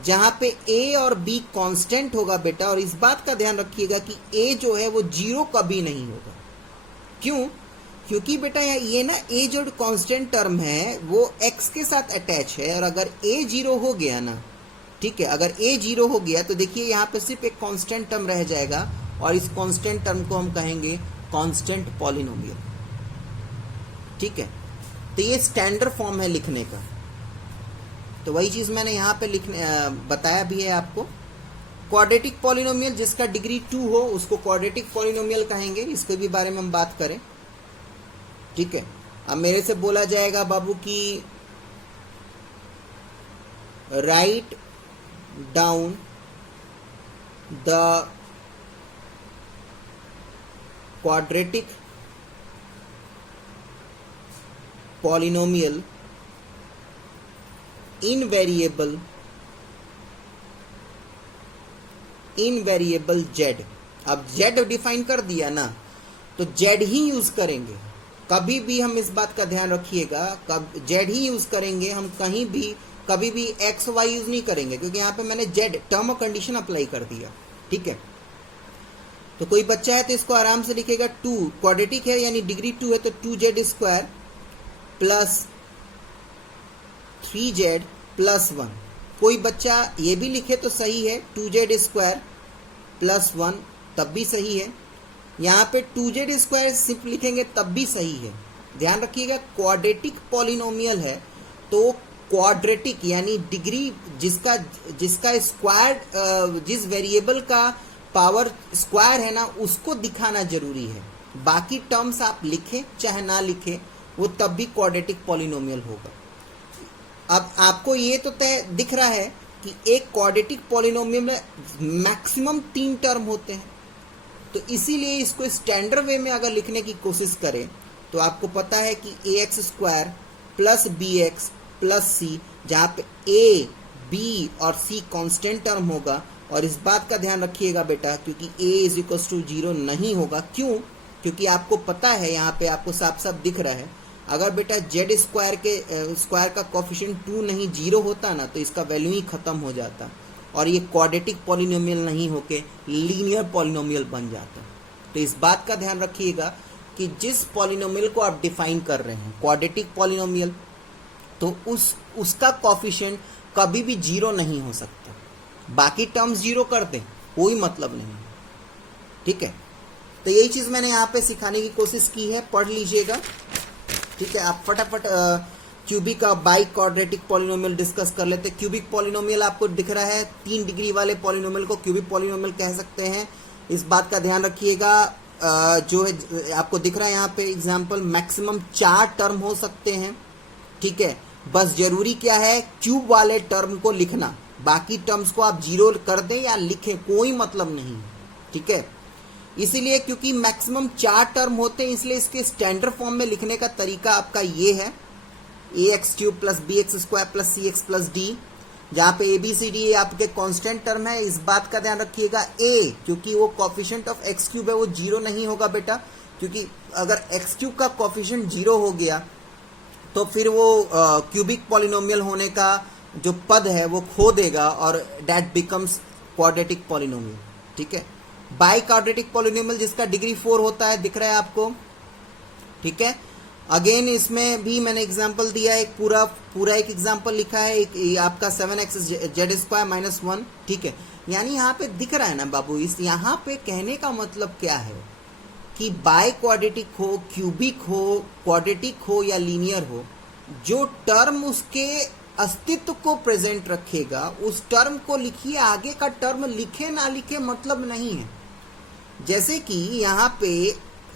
जहां पे a और b कांस्टेंट होगा बेटा। और इस बात का ध्यान रखिएगा कि a जो है वो 0 कभी नहीं होगा। क्यों? क्योंकि बेटा ये ना a जो कांस्टेंट टर्म है वो x के साथ अटैच है, और अगर a 0 हो गया ना, ठीक है, अगर a 0 हो गया तो देखिए यहाँ पे सिर्फ एक कांस्टेंट टर्म रह जाएगा, और इस कांस्टेंट टर्म को हम कहेंगे कांस्टेंट पॉलिनोमियल, ठीक है। तो ये स्टैंडर्ड फॉर्म है लिखने का। तो वही चीज मैंने यहाँ पे बताया भी है आपको। क्वाड्रेटिक पॉलिनोमियल जिसका डिग्री 2 हो उसको क्वाड्रेटिक पॉलिनोमियल कहेंगे, इसके भी बारे में हम बात करें, ठीक है। अब मेरे से बोला जाएगा बाबू कि write down the quadratic polynomial in variable z। अब z डिफाइन कर दिया ना, तो z ही यूज करेंगे। कभी भी हम इस बात का ध्यान रखिएगा, z ही यूज करेंगे, हम कभी भी x y यूज नहीं करेंगे, क्योंकि यहाँ पे मैंने z टर्म और कंडीशन अप्लाई कर दिया, ठीक है। तो कोई बच्चा है तो इसको आराम से लिखेगा 2, क्वाड्रेटिक है यानी डिग्री 2 है, तो 2z square plus 3z plus 1। कोई बच्चा ये भी लिखे तो सही है, 2z स्क्वायर प्लस 1, तब भी सही है। यहाँ पे 2z स्क्वायर सिर्फ लिखेंगे तब भी सही है। ध्यान रखिएगा क्वाड्रेटिक पॉलिनोमियल है तो क्वाड्रेटिक यानी डिग्री जिसका स्क्वायर जिस वेरिएबल का पावर स्क्वायर है ना उसको दिखाना जरूरी है। बाकी टर्म्स आप लिखें चाहे ना लिखें वो तब भी क्वाड्रेटिक पॉलिनोमियल होगा। अब आपको ये तो तय दिख रहा है कि एक क्वाड्रेटिक पॉलिनोमियल में मैक्सिमम 3 टर्म होते हैं, तो इसीलिए इसको स्टैंडर्ड वे में अगर लिखने की कोशिश करें तो आपको पता है कि ax square plus bx plus c, जहाँ पे a, b और c कांस्टेंट टर्म होगा। और इस बात का ध्यान रखिएगा बेटा, क्योंकि a इज इक्वल टू 0 नहीं होगा। क्यों? क्योंकि आपको पता है, यहाँ पे आपको साफ साफ दिख रहा है, अगर बेटा z स्क्वायर का कोफिशिएंट 2 नहीं 0 होता ना तो इसका वैल्यू ही खत्म हो जाता और ये क्वाड्रेटिक पॉलिनोमियल नहीं होके लीनियर पॉलिनोमियल बन जाता। तो इस बात का ध्यान रखिएगा कि जिस पॉलिनोमियल को आप डिफाइन कर रहे हैं क्वाड्रेटिक पॉलिनोमियल, तो उसका कोफिशिएंट कभी भी 0 नहीं हो सकता। बाकी टर्म्स 0 कर दें कोई मतलब नहीं, ठीक है। तो यही चीज मैंने यहाँ पे सिखाने की कोशिश की है, पढ़ लीजिएगा, ठीक है। आप फटाफट क्यूबिक और बाई क्वाड्रेटिक पॉलिनोमियल डिस्कस कर लेते हैं। क्यूबिक पॉलिनोमियल आपको दिख रहा है, 3 डिग्री वाले पॉलिनोमियल को क्यूबिक पॉलिनोमियल कह सकते हैं। इस बात का ध्यान रखिएगा, जो है आपको दिख रहा है यहाँ पे एग्जाम्पल, मैक्सिमम 4 टर्म हो सकते हैं, ठीक है। बस जरूरी क्या है, क्यूब वाले टर्म को लिखना, बाकी टर्म्स को आप 0 कर दें या लिखें कोई मतलब नहीं, ठीक है। इसीलिए क्योंकि मैक्सिमम 4 टर्म होते हैं इसलिए इसके स्टैंडर्ड फॉर्म में लिखने का तरीका आपका ये है, ax cube plus bx square plus cx plus d, जहाँ पे ABCD आपके कांस्टेंट टर्म है। इस बात का ध्यान रखिएगा, a क्योंकि वो कोफिशिएंट ऑफ x क्यूब है वो 0 नहीं होगा बेटा, क्योंकि अगर x क्यूब का कोफिशिएंट 0 हो गया तो फिर वो क्यूबिक पॉलिनोमियल होने का जो पद है वो खो देगा और दैट बिकम्स क्वाड्रेटिक पॉलिनोमियल, ठीक है। बाई क्वाड्रेटिक पॉलिनोमियल जिसका डिग्री 4 होता है, दिख रहा है आपको, ठीक है। अगेन इसमें भी मैंने एग्जांपल दिया है, एक पूरा एक एग्जांपल लिखा है, एक आपका 7x z स्क्वायर माइनस 1, ठीक है। यानी यहाँ पे दिख रहा है ना बाबू, इस यहाँ पे कहने का मतलब क्या है कि बाई क्वाड्रेटिक हो, क्यूबिक हो, क्वाड्रेटिक हो या लीनियर हो, जो टर्म उसके अस्तित्व को प्रेजेंट रखेगा उस टर्म को लिखिए, आगे का टर्म लिखे ना लिखे मतलब नहीं है। जैसे कि यहाँ पे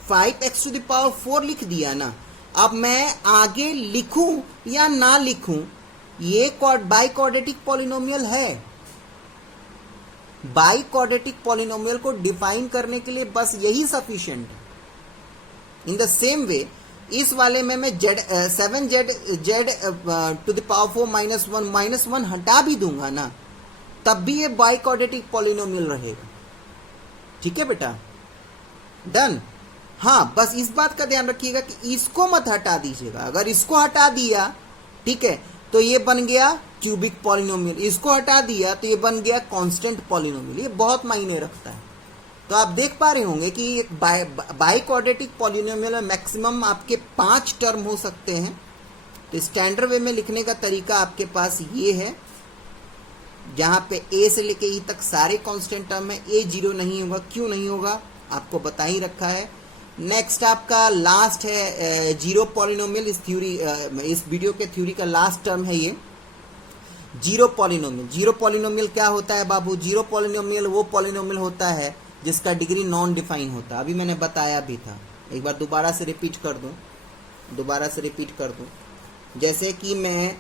5x⁴ लिख दिया ना, अब मैं आगे लिखूं या ना लिखूं, ये बाइक्वाड्रेटिक पॉलिनोमियल है। बाइक्वाड्रेटिक पॉलिनोमियल को डिफाइन करने के लिए बस यही सफिशिएंट है। इन द सेम वे इस वाले में मैं 7z⁴ -1 हटा भी दूंगा ना, तब भी ये बाइक्वाड्रेटिक पॉलिनोमियल रहेगा। ठीक है बेटा, डन। हाँ, बस इस बात का ध्यान रखिएगा कि इसको मत हटा दीजिएगा। अगर इसको हटा दिया, ठीक है, तो ये बन गया क्यूबिक पॉलिनोमियल। इसको हटा दिया तो ये बन गया कांस्टेंट पॉलिनोमियल। ये बहुत मायने रखता है। तो आप देख पा रहे होंगे कि एक बाइक्वाड्रेटिक पॉलिनोमियल में मैक्सिमम आपके 5 टर्म हो सकते हैं। तो स्टैंडर्ड वे में लिखने का तरीका आपके पास ये है, जहां पे ए से लेके ई तक सारे कांस्टेंट टर्म है। ए 0 नहीं होगा, क्यों नहीं होगा आपको बता ही रखा है। नेक्स्ट आपका लास्ट है जीरो पॉलिनोमियल। इस वीडियो के थ्योरी का लास्ट टर्म है ये जीरो पॉलिनोमियल। जीरो पॉलिनोमियल क्या होता है बाबू? जीरो पॉलिनोमियल वो पॉलिनोमियल होता है जिसका डिग्री नॉन डिफाइन होता है। अभी मैंने बताया भी था, एक बार दोबारा से रिपीट कर दूं। जैसे कि मैं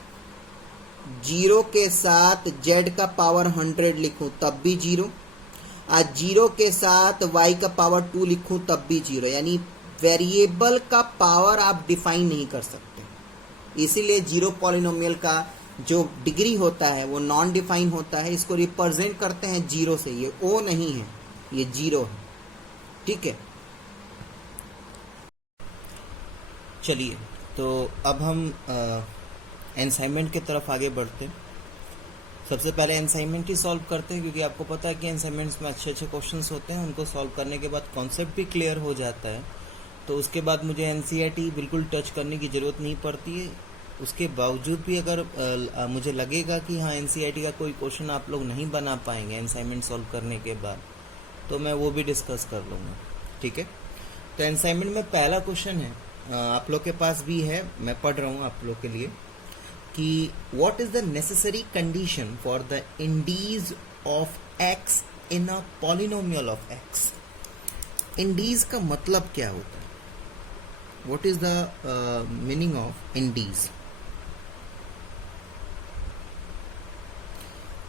0 के साथ z का पावर 100 लिखूं तब भी 0, आज 0 के साथ y का पावर 2 लिखूं तब भी 0। यानी वेरिएबल का पावर आप डिफाइन नहीं कर सकते। इसीलिए जीरो पॉलिनोमियल का जो डिग्री होता है वो नॉन डिफाइन होता है। इसको रिप्रेजेंट करते हैं 0 से। ये o नहीं है, ये 0 है। ठीक है, चलिए तो अब हम असाइनमेंट की तरफ आगे बढ़ते हैं। सबसे पहले असाइनमेंट ही सॉल्व करते हैं, क्योंकि आपको पता है कि असाइनमेंट्स में अच्छे क्वेश्चंस होते हैं। उनको सॉल्व करने के बाद कॉन्सेप्ट भी क्लियर हो जाता है, तो उसके बाद मुझे एनसीईआरटी बिल्कुल टच करने की ज़रूरत नहीं पड़ती है। उसके बावजूद भी अगर मुझे लगेगा कि हाँ एनसीईआरटी का कोई क्वेश्चन आप लोग नहीं बना पाएंगे असाइनमेंट सॉल्व करने के बाद, तो मैं वो भी डिस्कस कर लूँगा। ठीक है, तो असाइनमेंट में पहला क्वेश्चन है, आप लोग के पास भी है, मैं पढ़ रहा हूँ आप लोग के लिए कि what is the necessary condition for the Indies of x in a polynomial of x। Indies का मतलब क्या होता है? What is the meaning of Indies?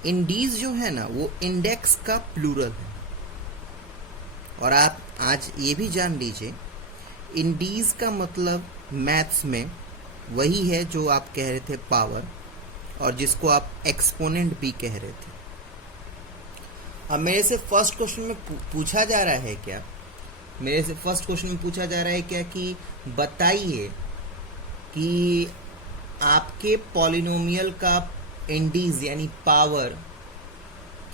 Indies जो है ना वो इंडेक्स का प्लूरल है। और आप आज ये भी जान लीजिए, इंडीज का मतलब मैथ्स में वही है जो आप कह रहे थे पावर, और जिसको आप एक्सपोनेंट भी कह रहे थे। अब मेरे से फर्स्ट क्वेश्चन में पूछा जा रहा है क्या? कि बताइए कि आपके पॉलिनोमियल का इंडीज यानी पावर,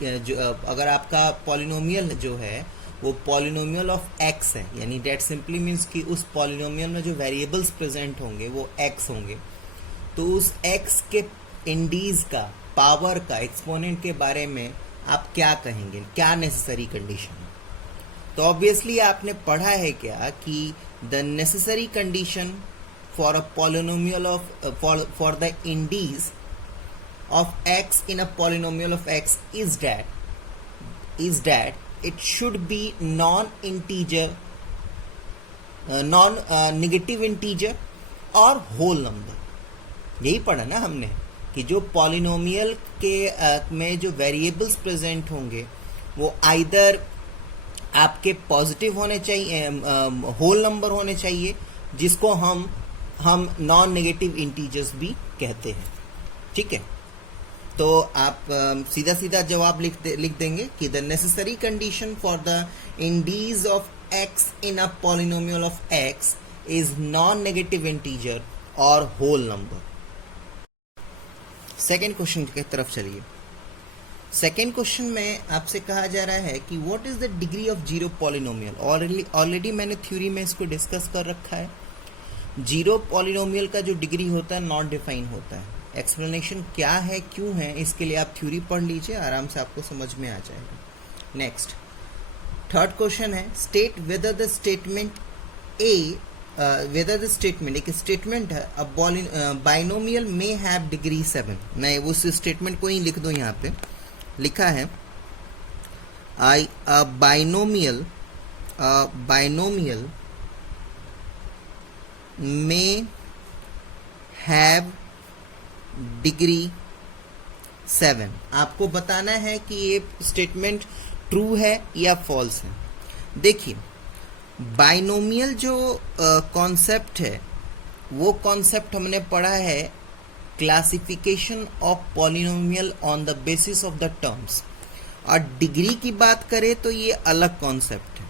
जो अगर आपका पॉलिनोमियल जो है वो पॉलिनोमियल ऑफ x है, यानी डेट सिंपली मीन्स कि उस पॉलिनोमियल में जो वेरिएबल्स प्रेजेंट होंगे वो x होंगे, तो उस x के इंडीज का, पावर का, एक्सपोनेंट के बारे में आप क्या कहेंगे? क्या नेसेसरी कंडीशन है? तो ऑब्वियसली आपने पढ़ा है क्या कि the necessary condition for a polynomial of for the Indies of x in a polynomial of x is that it should be non-negative integer और whole number। यही पढ़ा ना हमने कि जो पॉलिनोमियल के में जो वेरिएबल्स प्रेजेंट होंगे वो आइदर आपके पॉजिटिव होने चाहिए, होल नंबर होने चाहिए, जिसको हम नॉन नेगेटिव इंटीजर्स भी कहते हैं। ठीक है, तो आप सीधा सीधा जवाब लिख देंगे कि the necessary condition for the Indies of x in a polynomial of x is non negative integer और होल नंबर। सेकेंड क्वेश्चन की तरफ चलिए। सेकेंड क्वेश्चन में आपसे कहा जा रहा है कि what is the degree of zero polynomial. Already मैंने थ्योरी में इसको डिस्कस कर रखा है। जीरो पॉलिनोमियल का जो डिग्री होता है नॉन डिफाइन होता है। एक्सप्लेनेशन क्या है, क्यों है, इसके लिए आप थ्योरी पढ़ लीजिए, आराम से आपको समझ में आ जाएगा। नेक्स्ट थर्ड क्वेश्चन है, state whether the statement A whether the statement, एक स्टेटमेंट है, a binomial may have degree 7. मैं उस स्टेटमेंट को ही लिख दूं, यहाँ पे लिखा है a binomial may have degree 7. आपको बताना है कि ये स्टेटमेंट ट्रू है या फॉल्स है। देखिए, बाइनोमियल जो कॉन्सेप्ट है वो कॉन्सेप्ट हमने पढ़ा है classification of polynomial on the basis of the terms, और डिग्री की बात करें तो ये अलग कॉन्सेप्ट है।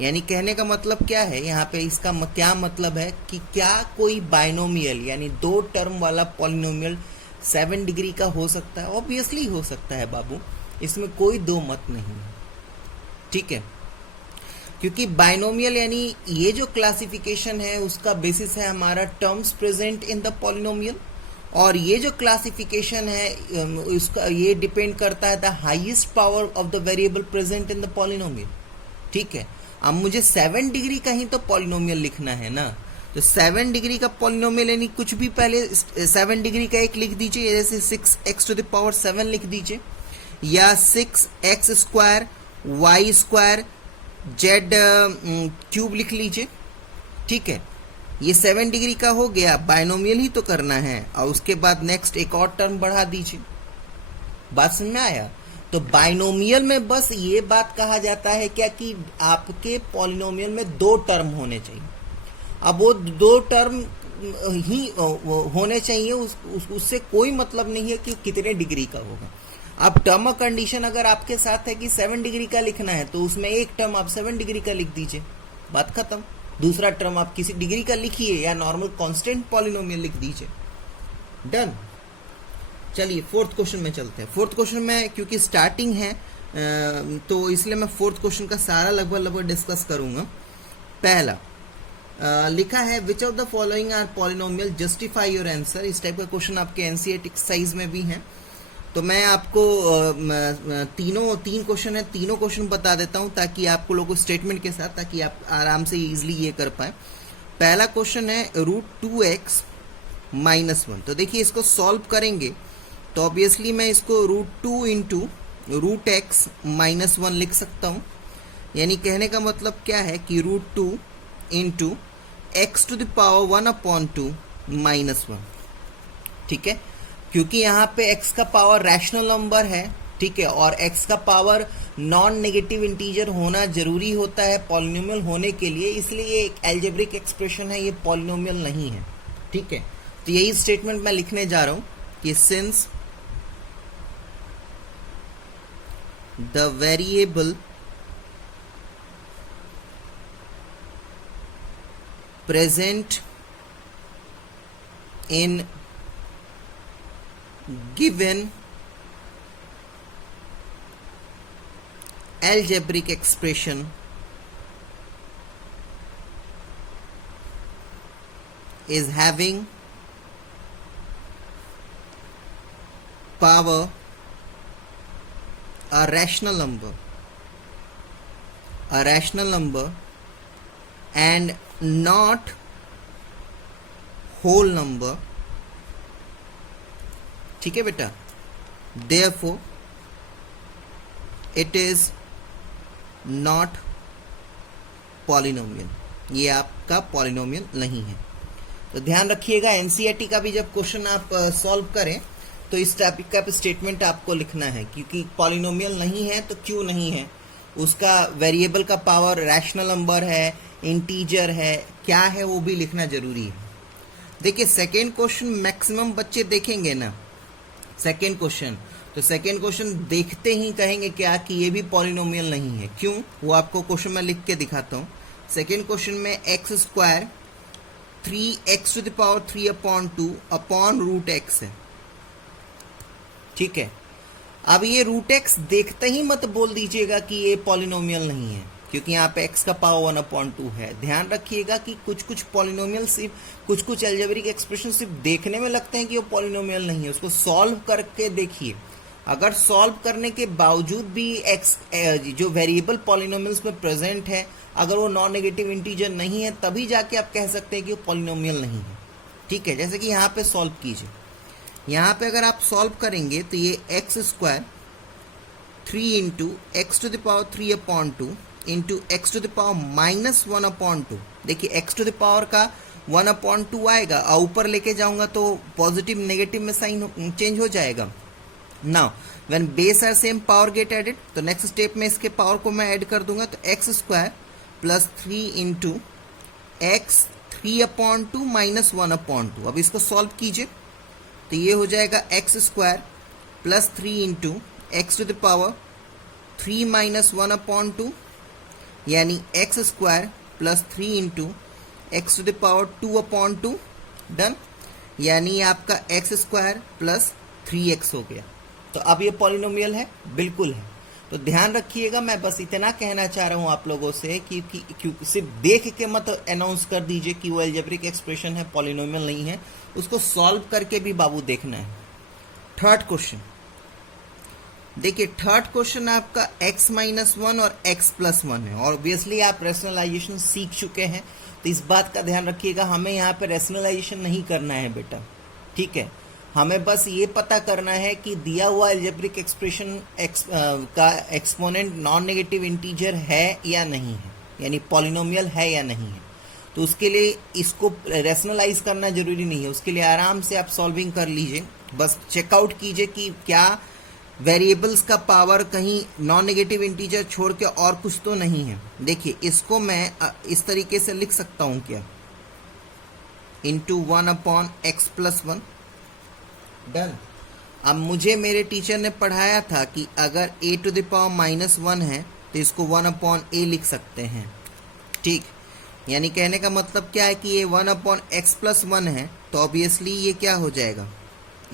यानी कहने का मतलब क्या है यहाँ पे, इसका क्या मतलब है कि क्या कोई बाइनोमियल यानी 2 टर्म वाला पॉलिनोमियल 7 डिग्री का हो सकता है? ऑब्वियसली हो सकता है बाबू, इसमें कोई दो मत नहीं है, ठीक है। क्योंकि बाइनोमियल यानी ये जो क्लासिफिकेशन है उसका बेसिस है हमारा terms present in the polynomial, और ये जो क्लासिफिकेशन है उसका ये डिपेंड करता है the highest power of the variable present in the polynomial, ठीक है। अब मुझे 7 डिग्री का ही तो पॉलिनोमियल लिखना है ना, तो 7 डिग्री का पॉलिनोमियल यानी कुछ भी पहले 7 डिग्री का एक लिख दीजिए, जैसे 6x टू द पावर 7 लिख दीजिए, या 6x square y square z cube लिख लीजिए, ठीक है। ये 7 डिग्री का हो गया, बाइनोमियल ही तो करना है, और उसके बाद नेक्स्ट एक और टर्म बढ़ा दीजिए। बात समझ में आया? तो बाइनोमियल में बस ये बात कहा जाता है क्या कि आपके पॉलिनोमियल में 2 टर्म होने चाहिए। अब वो 2 टर्म ही होने चाहिए, उससे कोई मतलब नहीं है कि कितने डिग्री का होगा। अब टर्म और कंडीशन अगर आपके साथ है कि 7 डिग्री का लिखना है तो उसमें एक टर्म आप 7 डिग्री का लिख दीजिए, बात खत्म। दूसरा टर्म आप किसी डिग्री का लिखिए या नॉर्मल कांस्टेंट पॉलिनोमियल लिख दीजिए, डन। चलिए 4th क्वेश्चन में चलते हैं। 4th क्वेश्चन में क्योंकि स्टार्टिंग है तो इसलिए मैं 4th क्वेश्चन का सारा लगभग डिस्कस करूंगा। पहला लिखा है which of the following are polynomial, justify your answer. इस टाइप का क्वेश्चन आपके एनसीईआरटी एक्सरसाइज में भी है, तो मैं आपको 3 क्वेश्चन है, तीनों क्वेश्चन बता देता हूं ताकि आपको लोगों को स्टेटमेंट के साथ, ताकि आप आराम से इजीली ये कर पाए। पहला क्वेश्चन है √2x - 1। तो देखिए इसको सॉल्व करेंगे तो ऑब्वियसली मैं इसको √2 इंटू √x - 1 लिख सकता हूं। यानी कहने का मतलब क्या है कि √2 into x to the power 1/2 - 1, ठीक है। क्योंकि यहाँ पे x का पावर रैशनल नंबर है, ठीक है, और x का पावर नॉन नेगेटिव इंटीजर होना जरूरी होता है पॉलिनोमियल होने के लिए, इसलिए ये एक एल्जेब्रिक एक्सप्रेशन है, ये पॉलिनोमियल नहीं है, ठीक है। तो यही स्टेटमेंट मैं लिखने जा रहा हूं कि since the variable present in given algebraic expression is having power a rational number and not whole number, ठीक है बेटा। therefore it is not polynomial, ये आपका पॉलिनोमियल नहीं है। तो ध्यान रखिएगा एनसीईआरटी का भी जब क्वेश्चन आप सॉल्व करें तो इस टॉपिक का स्टेटमेंट आपको लिखना है, क्योंकि पॉलिनोमियल नहीं है तो क्यों नहीं है, उसका वेरिएबल का पावर रैशनल नंबर है, इंटीजर है, क्या है वो भी लिखना जरूरी है। देखिए सेकेंड क्वेश्चन मैक्सिमम बच्चे देखेंगे ना, सेकेंड क्वेश्चन, तो सेकेंड क्वेश्चन देखते ही कहेंगे क्या कि ये भी पॉलिनोमियल नहीं है। क्यों, वो आपको क्वेश्चन में लिख के दिखाता हूँ। सेकेंड क्वेश्चन में x square 3x to the power 3/2 upon √x है, ठीक है। अब ये √x देखते ही मत बोल दीजिएगा कि ये पॉलिनोमियल नहीं है, क्योंकि यहाँ पे x का पावर 1/2 है। ध्यान रखिएगा कि कुछ पॉलिनोमियल सिर्फ कुछ अलजेब्रिक एक्सप्रेशन सिर्फ देखने में लगते हैं कि वो पॉलिनोमियल नहीं है, उसको सॉल्व करके देखिए अगर सॉल्व करने के बावजूद भी एक्स जो वेरिएबल पॉलिनोमियल्स में प्रेजेंट है अगर वो नॉन नेगेटिव इंटीजर नहीं है तभी जाके आप कह सकते हैं कि वो पॉलिनोमियल नहीं है। ठीक है, जैसे कि यहाँ पे सॉल्व कीजिए, यहाँ पे अगर आप सॉल्व करेंगे तो ये x square 3 into x to the power 3/2 into x to the power -1/2। देखिए एक्स टू द पावर का 1/2 आएगा और ऊपर लेके जाऊंगा तो पॉजिटिव नेगेटिव में साइन चेंज हो जाएगा। Now when base are same power get added, तो नेक्स्ट स्टेप में इसके पावर को मैं ऐड कर दूंगा, तो x square plus 3 into x 3/2 -1/2। अब इसको सॉल्व कीजिए तो ये हो जाएगा x square plus 3 into x to the power 3 -1/2 यानी x square plus 3 into x to the power 2/2। Done, यानी आपका एक्स स्क्वायर प्लस 3x हो गया। तो अब ये पॉलिनोमियल है, बिल्कुल है। तो ध्यान रखिएगा, मैं बस इतना कहना चाह रहा हूं आप लोगों से कि सिर्फ देख के मत अनाउंस कर दीजिए कि वो एल्जेब्रिक एक्सप्रेशन है, पॉलिनोमियल नहीं है। उसको सॉल्व करके भी बाबू देखना है। थर्ड क्वेश्चन देखिए, थर्ड क्वेश्चन आपका x-1 और x+1 है। ऑब्वियसली आप रैशनलाइजेशन सीख चुके हैं, तो इस बात का ध्यान रखिएगा, हमें यहाँ पे रैशनलाइजेशन नहीं करना है बेटा। ठीक है, हमें बस ये पता करना है कि दिया हुआ एल्जेब्रिक एक्सप्रेशन का एक्सपोनेंट नॉन नेगेटिव इंटीजर है या नहीं है, यानी पॉलिनोमियल है या नहीं है। तो उसके लिए इसको रैशनलाइज करना जरूरी नहीं है, उसके लिए आराम से आप सॉल्विंग कर लीजिए। बस चेकआउट कीजिए कि क्या वेरिएबल्स का पावर कहीं नॉन नेगेटिव इंटीजर छोड़ के और कुछ तो नहीं है। देखिए इसको मैं इस तरीके से लिख सकता हूं क्या, इंटू 1/x+1। डन। अब मुझे मेरे टीचर ने पढ़ाया था कि अगर a टू द पावर -1 है तो इसको 1/a लिख सकते हैं। ठीक, यानी कहने का मतलब क्या है कि ये 1/x+1 है, तो ऑब्वियसली ये क्या हो जाएगा,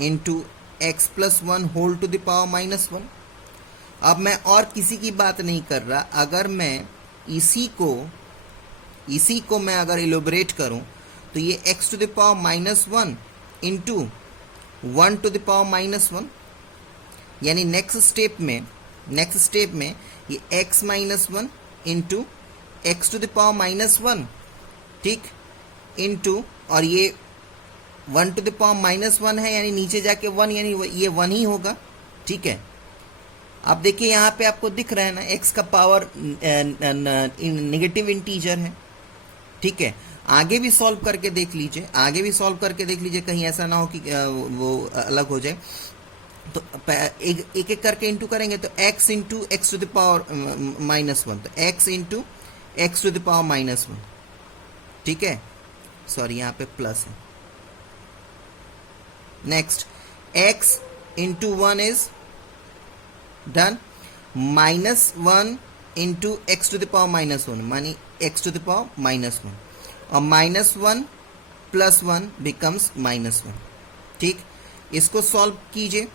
into x+1 whole to the power -1। अब मैं और किसी की बात नहीं कर रहा, अगर मैं इसी को मैं अगर इलोबरेट करूं तो ये x to the power -1 into 1 to the power -1, यानी नेक्स्ट स्टेप में ये x-1 into x to the power -1, ठीक, इंटू और ये 1 टू द पावर -1 है, यानी नीचे जाके 1, यानी ये 1 ही होगा। ठीक है, अब देखिए यहाँ पे आपको दिख रहा है ना, x का पावर नेगेटिव इंटीजर है। ठीक है, आगे भी सॉल्व करके देख लीजिए, कहीं ऐसा ना हो कि वो अलग हो जाए। तो एक एक करके इंटू करेंगे तो x into x to the power -1, तो x into x to the power -1। ठीक है, सॉरी यहाँ पे प्लस है। Next x into 1 is done, -1 into x to the power -1 मानी एक्स टू द पावर -1, और -1 + 1 बिकम्स -1। ठीक, इसको सॉल्व कीजिए,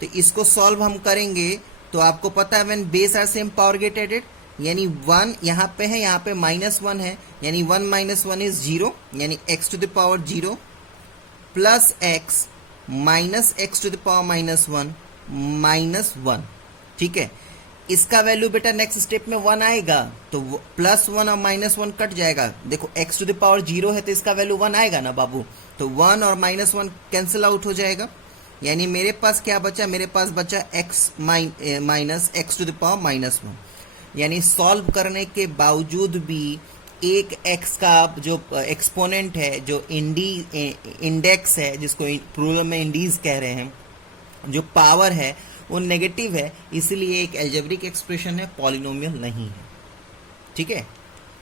तो इसको सॉल्व हम करेंगे तो आपको पता है when base are same power get added, यानी 1 यहाँ पे है, यहाँ पे -1 है, यानी 1 - 1 इज 0, यानी x to the power 0 plus x minus x to the power -1 ठीक है, इसका वैल्यू बेटा नेक्स्ट स्टेप में 1 आएगा, तो +1 और -1 कट जाएगा। देखो x टू द पावर 0 है तो इसका वैल्यू 1 आएगा ना बाबू, तो 1 और -1 कैंसिल आउट हो जाएगा, यानी मेरे पास क्या बचा, मेरे पास बचा x minus x to the power -1। यानी सॉल्व करने के बावजूद भी एक x का जो एक्सपोनेंट है, जो इंडेक्स है, जिसको प्लूरल में इंडीज कह रहे हैं, जो पावर है वो नेगेटिव है, इसलिए एक एल्जेब्रिक एक्सप्रेशन है, पॉलिनोमियल नहीं है। ठीक है,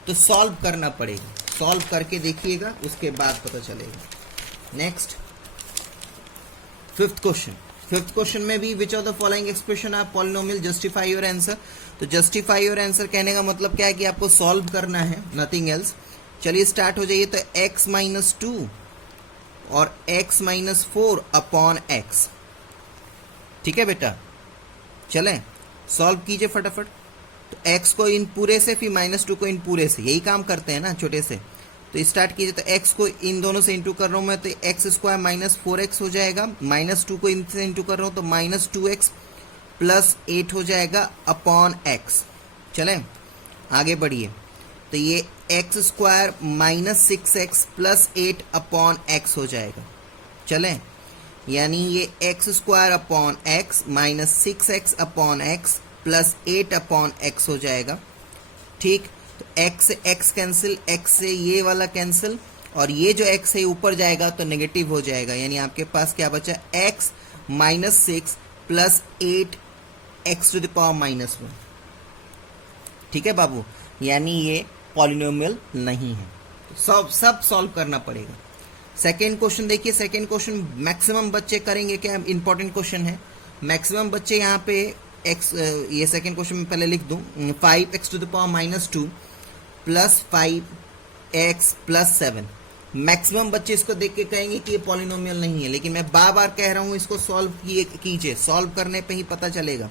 तो सॉल्व करना पड़ेगा, सॉल्व करके देखिएगा, उसके बाद पता चलेगा। नेक्स्ट फिफ्थ क्वेश्चन में भी which of the following expression are polynomial, justify your answer. तो जस्टिफाई योर आंसर कहने का मतलब क्या है कि आपको सॉल्व करना है, नथिंग एल्स। चलिए स्टार्ट हो जाइए। तो x - 2 और x - 4 अपॉन x, ठीक है बेटा, चलें सॉल्व कीजिए फटाफट। तो x को इन पूरे से, फिर -2 को इन पूरे से, यही काम करते हैं ना छोटे से। तो स्टार्ट कीजिए। तो x को इन दोनों से इंटू कर रहा हूं मैं, तो एक्स स्क्वायर माइनस 4x हो जाएगा, -2 को इनसे इंटू कर रहा हूं तो -2x प्लस 8 हो जाएगा अपॉन x। चले आगे बढ़िए। तो ये x square minus 6x plus 8 upon x हो जाएगा। चले यानी ये x square upon x minus 6x upon x plus 8 upon x हो जाएगा। ठीक, तो x से x कैंसिल, x से ये वाला कैंसिल, और ये जो x है ऊपर जाएगा तो नेगेटिव हो जाएगा, यानी आपके पास क्या बचा, x minus 6 plus 8 x to the power minus 1। ठीक है बाबू, यानी ये पॉलिनोमियल नहीं है। तो सब सॉल्व करना पड़ेगा। सेकेंड क्वेश्चन देखिए। सेकेंड क्वेश्चन मैक्सिमम बच्चे करेंगे क्या, इंपॉर्टेंट क्वेश्चन है। मैक्सिमम बच्चे यहाँ पे x, ये सेकेंड क्वेश्चन में पहले लिख दूं, 5x to the power minus 2 plus 5x plus 7। Maximum बच्चे इसको देख के कहेंगे कि ये पॉलिनोमियल नहीं है, लेकिन मैं बार बार कह रहा हूँ इसको सॉल्व कीजिए, सॉल्व करने पे ही पता चलेगा।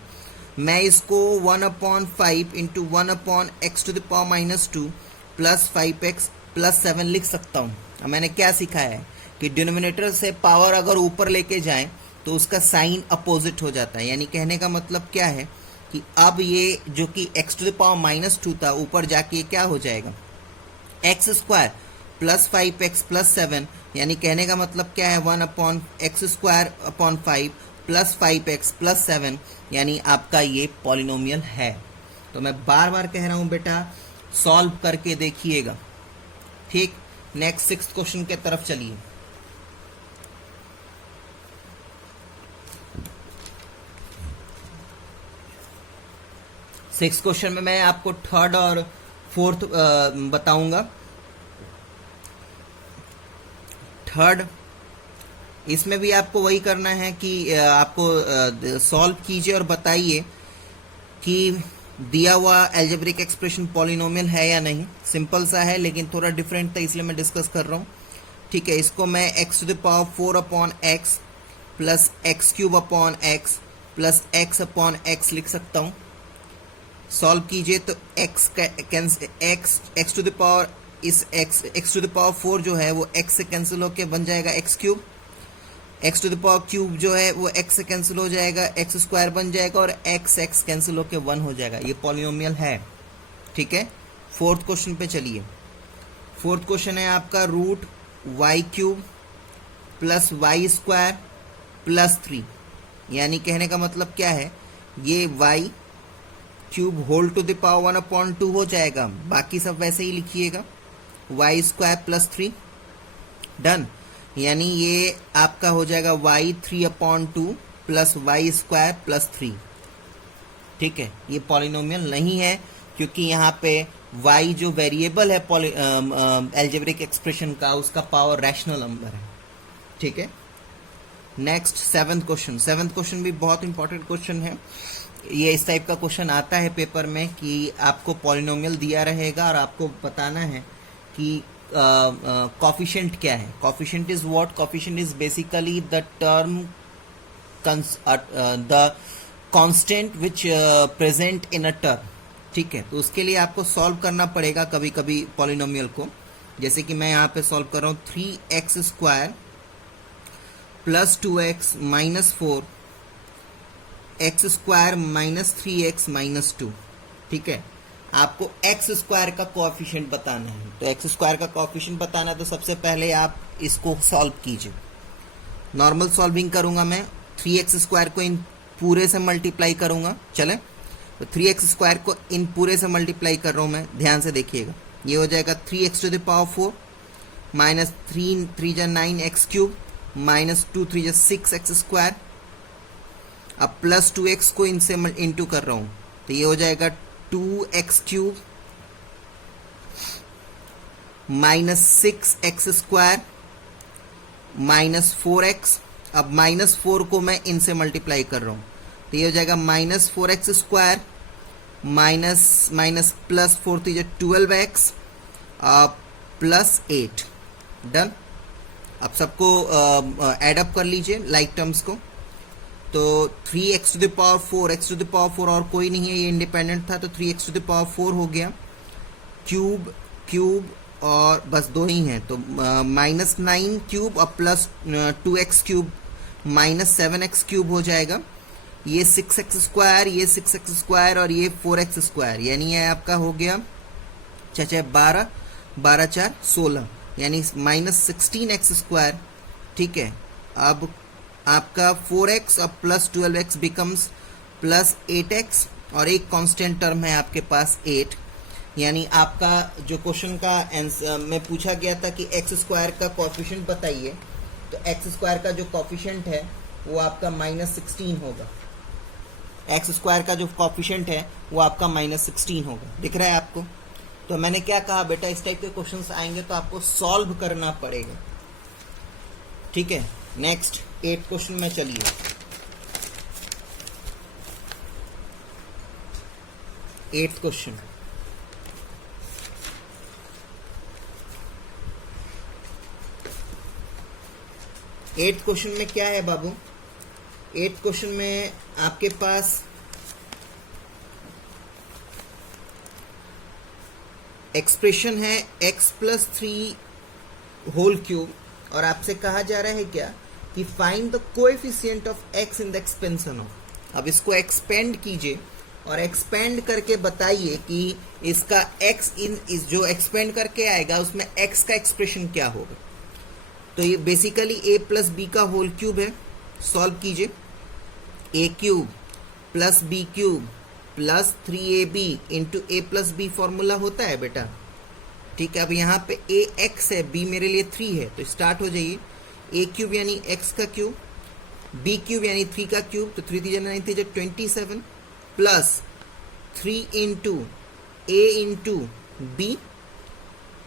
मैं इसको 1/5 into 1/x to the power minus 2 plus 5x plus 7 लिख सकता हूँ। अब मैंने क्या सिखाया है कि डिनोमिनेटर से पावर अगर ऊपर लेके जाएं तो उसका साइन अपोजिट हो जाता है, यानी कहने का मतलब क्या है कि अब ये जो कि x to the power minus 2 था, ऊपर जाके क्या हो जाएगा, x square plus 5x plus 7, यानी कहने का मतलब क्या है, 1/x square upon 5 plus 5x plus 7, यानी आपका ये पॉलिनोमियल है। तो मैं बार बार कह रहा हूं बेटा, सॉल्व करके देखिएगा। ठीक, नेक्स्ट 6th क्वेश्चन के तरफ चलिए। सिक्स क्वेश्चन में मैं आपको थर्ड और फोर्थ बताऊंगा। थर्ड, इसमें भी आपको वही करना है कि आपको सॉल्व कीजिए और बताइए कि दिया हुआ एल्जेब्रिक एक्सप्रेशन पॉलिनोमियल है या नहीं। सिंपल सा है लेकिन थोड़ा डिफरेंट था, इसलिए मैं डिस्कस कर रहा हूँ। ठीक है, इसको मैं x to the power 4 upon x plus x cube upon x plus x upon x लिख सकता हूँ। सॉल्व कीजिए तो x टू द पावर इस x टू द पावर 4 जो है वो x से कैंसिल होके बन जाएगा x cube, x to the power cube जो है वो x से कैंसिल हो जाएगा, x स्क्वायर बन जाएगा, और x कैंसिल होके 1 हो जाएगा। ये पॉलिनोमियल है। ठीक है, फोर्थ क्वेश्चन पे चलिए। फोर्थ क्वेश्चन है आपका root y cube plus y square plus 3, यानी कहने का मतलब क्या है, ये y cube whole to the power 1/2 हो जाएगा, बाकी सब वैसे ही लिखिएगा, y स्क्वायर प्लस 3। डन, यानी ये आपका हो जाएगा y 3/2 plus y square plus 3। ठीक है, ये पॉलिनोमियल नहीं है क्योंकि यहाँ पे y जो वेरिएबल है एल्जेब्रिक एक्सप्रेशन का, उसका पावर रैशनल नंबर है। ठीक है, next 7th question. 7th question भी बहुत इंपॉर्टेंट क्वेश्चन है। ये इस टाइप का क्वेश्चन आता है पेपर में कि आपको पॉलिनोमियल दिया रहेगा और आपको बताना है कि कोफिशिएंट क्या है। Coefficient is what? Coefficient is basically the term the constant which present in a term. ठीक है, तो उसके लिए आपको सॉल्व करना पड़ेगा कभी कभी पॉलिनोमियल को। जैसे कि मैं यहाँ पे सॉल्व कर रहा हूँ 3x square plus 2x minus 4 x square minus 3x minus 2। ठीक है, आपको एक्स स्क्वायर का कोएफिशिएंट बताना है। तो एक्स स्क्वायर का कोएफिशिएंट बताना है तो सबसे पहले आप इसको सॉल्व कीजिए। नॉर्मल सॉल्विंग करूंगा मैं, 3x स्क्वायर को इन पूरे से मल्टीप्लाई करूंगा। चले, तो 3x स्क्वायर को इन पूरे से मल्टीप्लाई कर रहा हूं मैं, ध्यान से देखिएगा। ये हो जाएगा 3x to the power 4 minus 3 3 जा 9x क्यूब माइनस 2 3 जा 6x स्क्वायर। अब प्लस 2x को इनसे इंटू कर रहा हूं तो ये हो जाएगा 2x cube minus 6x square minus 4x। अब माइनस 4 को मैं इनसे मल्टीप्लाई कर रहा हूं तो ये हो जाएगा minus 4x square minus minus plus 4 तो ये 12x प्लस 8। डन, अब सबको ऐड अप कर लीजिए लाइक टर्म्स को। तो 3x to the power 4, x to the power 4 और कोई नहीं है, ये इंडिपेंडेंट था, तो 3x टू द पावर 4 हो गया। क्यूब क्यूब और बस दो ही हैं, तो -9 क्यूब और plus 2x cube -7x cube हो जाएगा। ये 6x स्क्वायर, ये 6x स्क्वायर और ये 4x स्क्वायर, यानी ये आपका हो गया 12 12 4 16, यानी -16x स्क्वायर। ठीक है, अब आपका 4x और plus 12x becomes plus 8x और एक कांस्टेंट टर्म है आपके पास 8, यानी आपका जो क्वेश्चन का आंसर में पूछा गया था कि एक्स स्क्वायर का कोएफिशिएंट बताइए, तो एक्स स्क्वायर का जो कोएफिशिएंट है वो आपका -16 होगा। एक्स स्क्वायर का जो कोएफिशिएंट है वो आपका -16 होगा, दिख रहा है आपको। तो मैंने क्या कहा बेटा, इस टाइप के क्वेश्चंस आएंगे तो आपको सॉल्व करना पड़ेगा। ठीक है, नेक्स्ट 8 क्वेश्चन में चलिए। 8th क्वेश्चन, एट्थ क्वेश्चन में क्या है बाबू? 8th क्वेश्चन में आपके पास एक्सप्रेशन है x + 3 होल क्यूब, और आपसे कहा जा रहा है क्या कि find the coefficient of x in the expansion of. अब इसको एक्सपेंड कीजिए और एक्सपेंड करके बताइए कि इसका x इन इस जो एक्सपेंड करके आएगा उसमें x का एक्सप्रेशन क्या होगा। तो ये बेसिकली a + b का होल क्यूब है, सॉल्व कीजिए। a³ + b³ + 3ab into a + b formula होता है बेटा। ठीक है, अब यहाँ पे ax है, b मेरे लिए 3 है, तो स्टार्ट हो जाइए। a³ यानी x का क्यूब, b³ यानी 3 का क्यूब, तो 3 3 9 3 27 plus 3 into a into b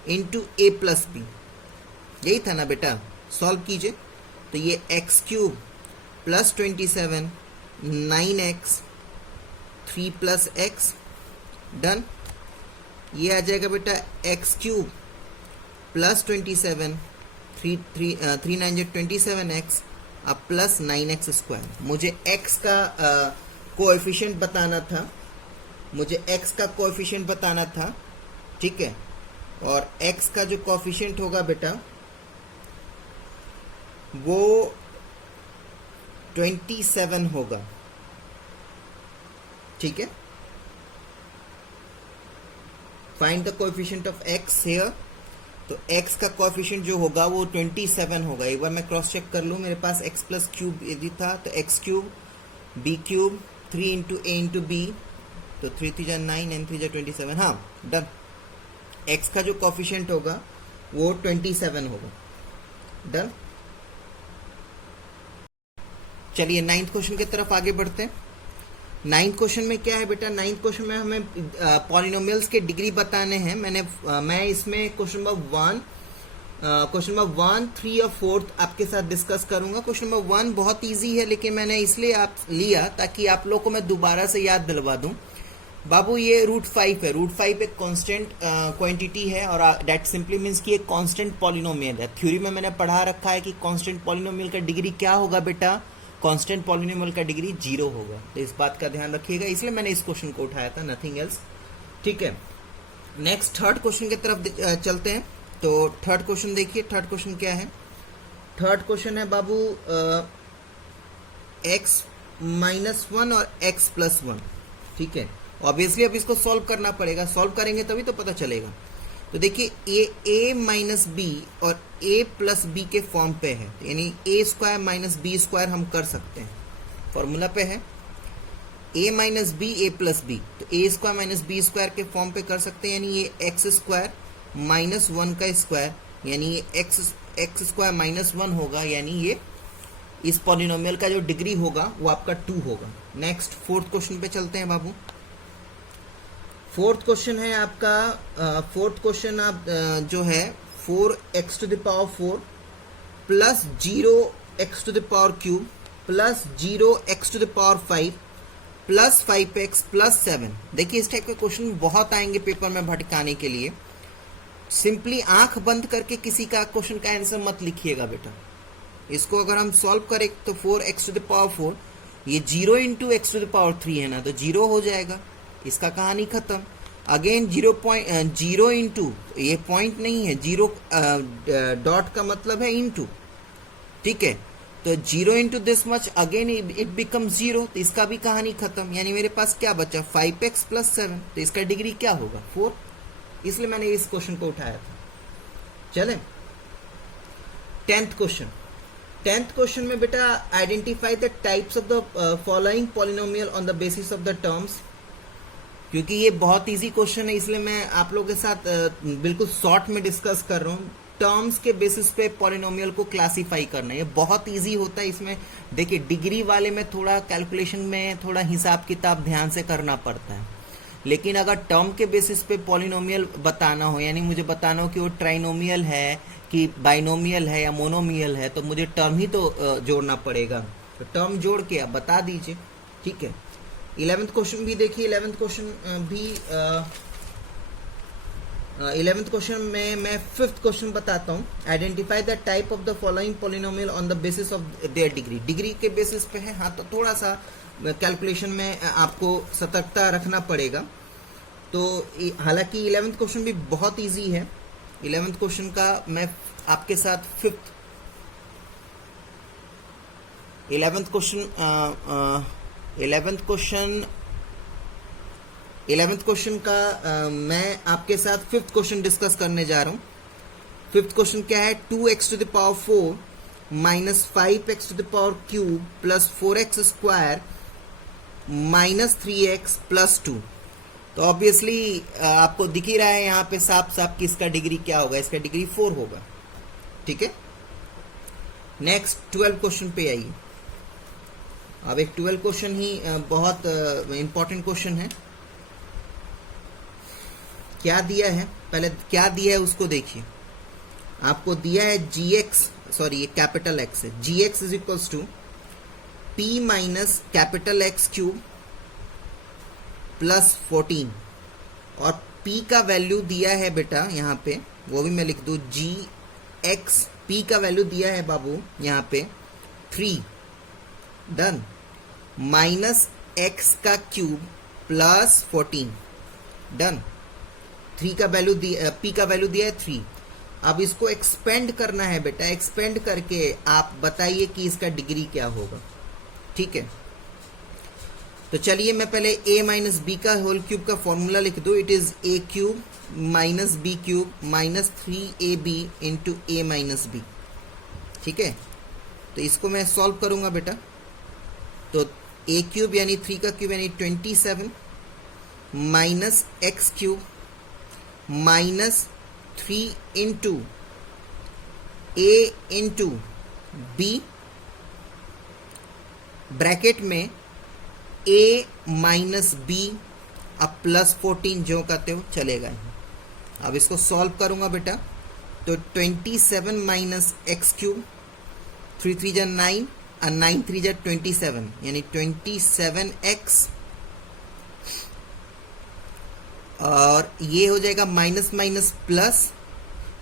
into a + b, यही था ना बेटा। सॉल्व कीजिए, तो ये x³ + 27 9x 3 + x, डन। ये आ जाएगा बेटा x³ + 27 3 9 27x अब प्लस 9x स्क्वायर। मुझे x का कोएफिशिएंट बताना था, ठीक है। और x का जो कोएफिशिएंट होगा बेटा वो 27 होगा, ठीक है। Find the coefficient of x here, तो x का कोएफिशिएंट जो होगा वो 27 होगा। एक बार मैं क्रॉस चेक कर लूं, मेरे पास x + क्यूब यदि था तो x³ b³ 3 into a into b, तो 3 3 9 9 3 27, हाँ डन। x का जो कोएफिशिएंट होगा वो 27 होगा, डन। चलिए 9th क्वेश्चन की तरफ आगे बढ़ते हैं। 9th क्वेश्चन में क्या है बेटा? 9th क्वेश्चन में हमें पॉलिनोमियल्स के डिग्री बताने हैं। मैं इसमें क्वेश्चन नंबर 1, 3 और 4 आपके साथ डिस्कस करूंगा। क्वेश्चन नंबर 1 बहुत इजी है, लेकिन मैंने इसलिए आप लिया ताकि आप लोग को मैं दोबारा से याद दिलवा दूं। बाबू ये √5 है, √5 एक कांस्टेंट क्वांटिटी है और दैट सिंपली मींस कि एक कांस्टेंट पॉलिनोमियल है। थ्योरी में मैंने पढ़ा रखा है कि कांस्टेंट पॉलिनोमियल का डिग्री क्या होगा बेटा? कांस्टेंट पॉलिनोमियल का डिग्री 0 होगा, तो इस बात का ध्यान रखिएगा, इसलिए मैंने इस क्वेश्चन को उठाया था, नथिंग एल्स, ठीक है। नेक्स्ट 3rd क्वेश्चन की तरफ चलते हैं। तो 3rd क्वेश्चन देखिए, 3rd क्वेश्चन क्या है? 3rd क्वेश्चन है बाबू x - 1 और x + 1, ठीक है। ऑब्वियसली अब इसको सॉल्व करना पड़ेगा, सॉल्व करेंगे तभी तो पता चलेगा। तो देखिए a - b और a + b के फॉर्म पे है, यानी a² - b² हम कर सकते हैं, फॉर्मूला पे है a - b a + b, तो a² - b² के फॉर्म पे कर सकते हैं, यानी ये x² - 1 का स्क्वायर, यानी ये x² - 1 होगा, यानी ये इस पॉलिनोमियल का जो डिग्री होगा वो आपका 2 होगा। नेक्स्ट 4th क्वेश्चन पे चलते हैं बाबू। 4th क्वेश्चन है आपका 4th क्वेश्चन आप जो है 4x⁴ plus 0x³ plus 0x⁵ plus 5x plus 7। देखिए इस टाइप के क्वेश्चन बहुत आएंगे पेपर में भटकाने के लिए। सिंपली आंख बंद करके किसी का क्वेश्चन का आंसर मत लिखिएगा बेटा। इसको अगर हम सॉल्व करें तो 4x⁴, ये 0 × x⁴ है ना, तो 0 हो जाएगा, इसका कहानी खत्म। अगेन 0 इंटू, ये पॉइंट नहीं है, 0 डॉट का मतलब है इंटू, ठीक है। तो 0 into this much, again it become 0, तो इसका भी कहानी खत्म। यानी मेरे पास क्या बचा 5x प्लस 7, तो इसका डिग्री क्या होगा 4, इसलिए मैंने इस क्वेश्चन को उठाया था। चले 10th क्वेश्चन में बेटा identify the types of the following polynomial on the basis of the terms. क्योंकि ये बहुत इजी क्वेश्चन है, इसलिए मैं आप लोगों के साथ बिल्कुल शॉर्ट में डिस्कस कर रहा हूँ। टर्म्स के बेसिस पे पॉलिनोमियल को क्लासिफाई करना, ये बहुत इजी होता है। इसमें देखिए डिग्री वाले में थोड़ा कैलकुलेशन में थोड़ा हिसाब किताब ध्यान से करना पड़ता है, लेकिन अगर टर्म के बेसिस पे पॉलिनोमियल बताना हो, यानी मुझे बताना हो कि वो ट्राइनोमियल है कि बाइनोमियल है या मोनोमियल है, तो मुझे टर्म ही तो जोड़ना पड़ेगा। तो टर्म जोड़ के आप बता दीजिए, ठीक है। 11th क्वेश्चन भी देखिए। 11th क्वेश्चन में मैं 5th क्वेश्चन बताता हूँ। Identify the type of the following polynomial on the basis of their degree. Degree के बेसिस पे है, हाँ, तो थोड़ा सा कैलकुलेशन में आपको सतर्कता रखना पड़ेगा। तो हालांकि 11th क्वेश्चन भी बहुत इजी है। 11th क्वेश्चन का मैं आपके साथ 11th क्वेश्चन का मैं आपके साथ 5th क्वेश्चन डिस्कस करने जा रहा हूँ। 5th क्वेश्चन क्या है, 2x to the power 4 minus 5x to the power cube plus 4x square minus 3x plus 2। तो ऑब्वियसली आपको दिख ही रहा है यहाँ पे साफ साफ कि इसका डिग्री क्या होगा, इसका डिग्री 4 होगा, ठीक है। नेक्स्ट 12 क्वेश्चन पे आइए। अब एक 12 क्वेश्चन ही बहुत इंपॉर्टेंट क्वेश्चन है। क्या दिया है, पहले क्या दिया है उसको देखिए। आपको दिया है ये कैपिटल एक्स है, gx is equals to p minus capital x cube plus 14, और p का वैल्यू दिया है बेटा यहाँ पे, वो भी मैं लिख दूं, gx, p का वैल्यू दिया है बाबू यहाँ पे 3, डन, माइनस x का क्यूब प्लस 14, डन। 3 का वैल्यू p का वैल्यू दिया है 3। अब इसको एक्सपेंड करना है बेटा, एक्सपेंड करके आप बताइए कि इसका डिग्री क्या होगा, ठीक है। तो चलिए मैं पहले a माइनस बी का होल क्यूब का फॉर्मूला लिख दूं। It is a cube minus b cube minus 3ab into a minus b, ठीक है। तो इसको मैं सॉल्व करूंगा बेटा। तो a क्यूब यानी 3 का क्यूब यानी 27 minus x cube minus 3 into a into b, bracket में a माइनस b, अब प्लस 14 जो कहते हो चलेगा। अब इसको सॉल्व करूंगा बेटा। तो 27 माइनस एक्स क्यूब, 3 3 जा 9 और 9 3 जा 27, यानी 27x, और ये हो जाएगा माइनस माइनस प्लस,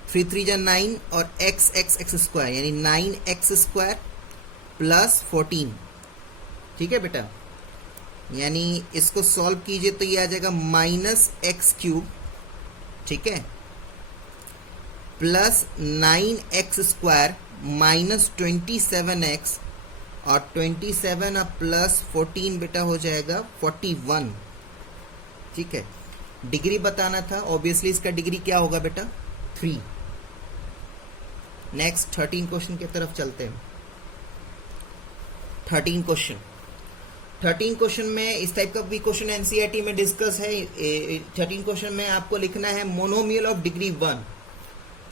3 3 जा 9 और x स्क्वायर यानी 9x स्क्वायर प्लस 14, ठीक है बेटा। यानी इसको सॉल्व कीजिए तो ये आ जाएगा माइनस एक्स क्यूब, ठीक है, plus 9x square minus 27x, और 27 और प्लस 14 बेटा हो जाएगा 41, ठीक है। डिग्री बताना था, ऑब्वियसली इसका डिग्री क्या होगा बेटा 3। नेक्स्ट 13 क्वेश्चन की तरफ चलते हैं। 13 क्वेश्चन में इस टाइप का भी क्वेश्चन एनसीईआरटी में डिस्कस है। 13 क्वेश्चन में आपको लिखना है मोनोमियल ऑफ डिग्री 1।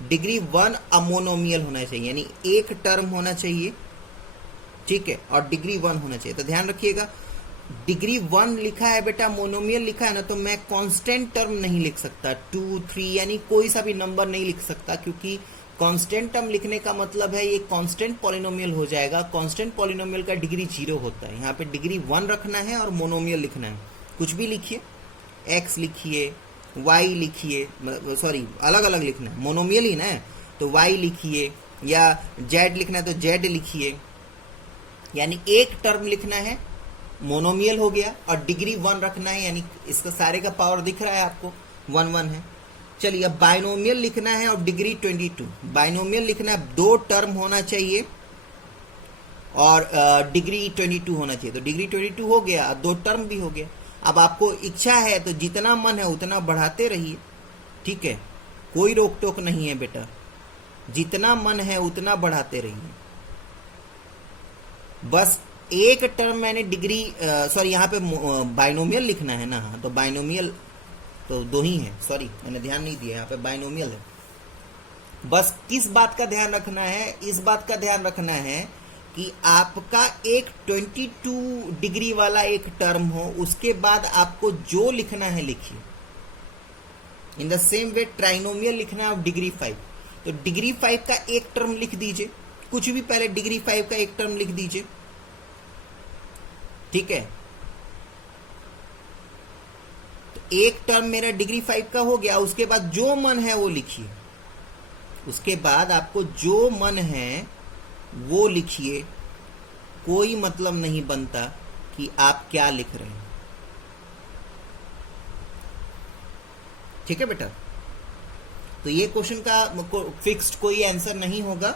डिग्री 1 अमोनोमियल होना चाहिए, यानी एक टर्म होना चाहिए, ठीक है, और डिग्री 1 होना चाहिए। तो ध्यान रखिएगा, डिग्री 1 लिखा है बेटा, मोनोमियल लिखा है ना, तो मैं कांस्टेंट टर्म नहीं लिख सकता, 2 3 यानी कोई सा भी नंबर नहीं लिख सकता, क्योंकि कांस्टेंट टर्म लिखने का मतलब है ये कांस्टेंट पॉलिनोमियल हो जाएगा। कांस्टेंट पॉलिनोमियल का डिग्री 0 होता है। यहाँ पे डिग्री 1 रखना है और मोनोमियल लिखना है। कुछ भी लिखिए, x लिखिए, y लिखिए, सॉरी अलग अलग लिखना है, मोनोमियल ही ना, तो y लिखिए, या z लिखना है तो z लिखिए, यानी एक टर्म लिखना है मोनोमियल हो गया, और डिग्री 1 रखना है, यानी इसका सारे का पावर दिख रहा है आपको 1 1 है। चलिए अब बाइनोमियल लिखना है और डिग्री 22। बाइनोमियल लिखना है, 2 टर्म होना चाहिए और डिग्री 22 होना चाहिए। तो डिग्री 22 हो गया, 2 टर्म भी हो गया। अब आपको इच्छा है तो जितना मन है उतना बढ़ाते रहिए, ठीक है, कोई रोक टोक नहीं है बेटा, जितना मन है उतना बढ़ाते रहिए। बस एक टर्म मैंने डिग्री सॉरी यहाँ पे बाइनोमियल लिखना है ना, तो बाइनोमियल तो 2 ही है, सॉरी मैंने ध्यान नहीं दिया, यहाँ पे बाइनोमियल है। बस किस बात का ध्यान रखना है, इस बात का ध्यान रखना है कि आपका एक 22 डिग्री वाला एक टर्म हो, उसके बाद आपको जो लिखना है लिखिए। इन द सेम वे ट्राइनोमियल लिखना है डिग्री 5, तो डिग्री 5 का एक टर्म लिख दीजिए, कुछ भी पहले डिग्री 5 का एक टर्म लिख दीजिए, ठीक है। तो एक टर्म मेरा डिग्री 5 का हो गया, उसके बाद जो मन है वो लिखिए, उसके बाद आपको जो मन है वो लिखिए, कोई मतलब नहीं बनता कि आप क्या लिख रहे हैं, ठीक है बेटा। तो ये क्वेश्चन का फिक्स्ड कोई आंसर नहीं होगा।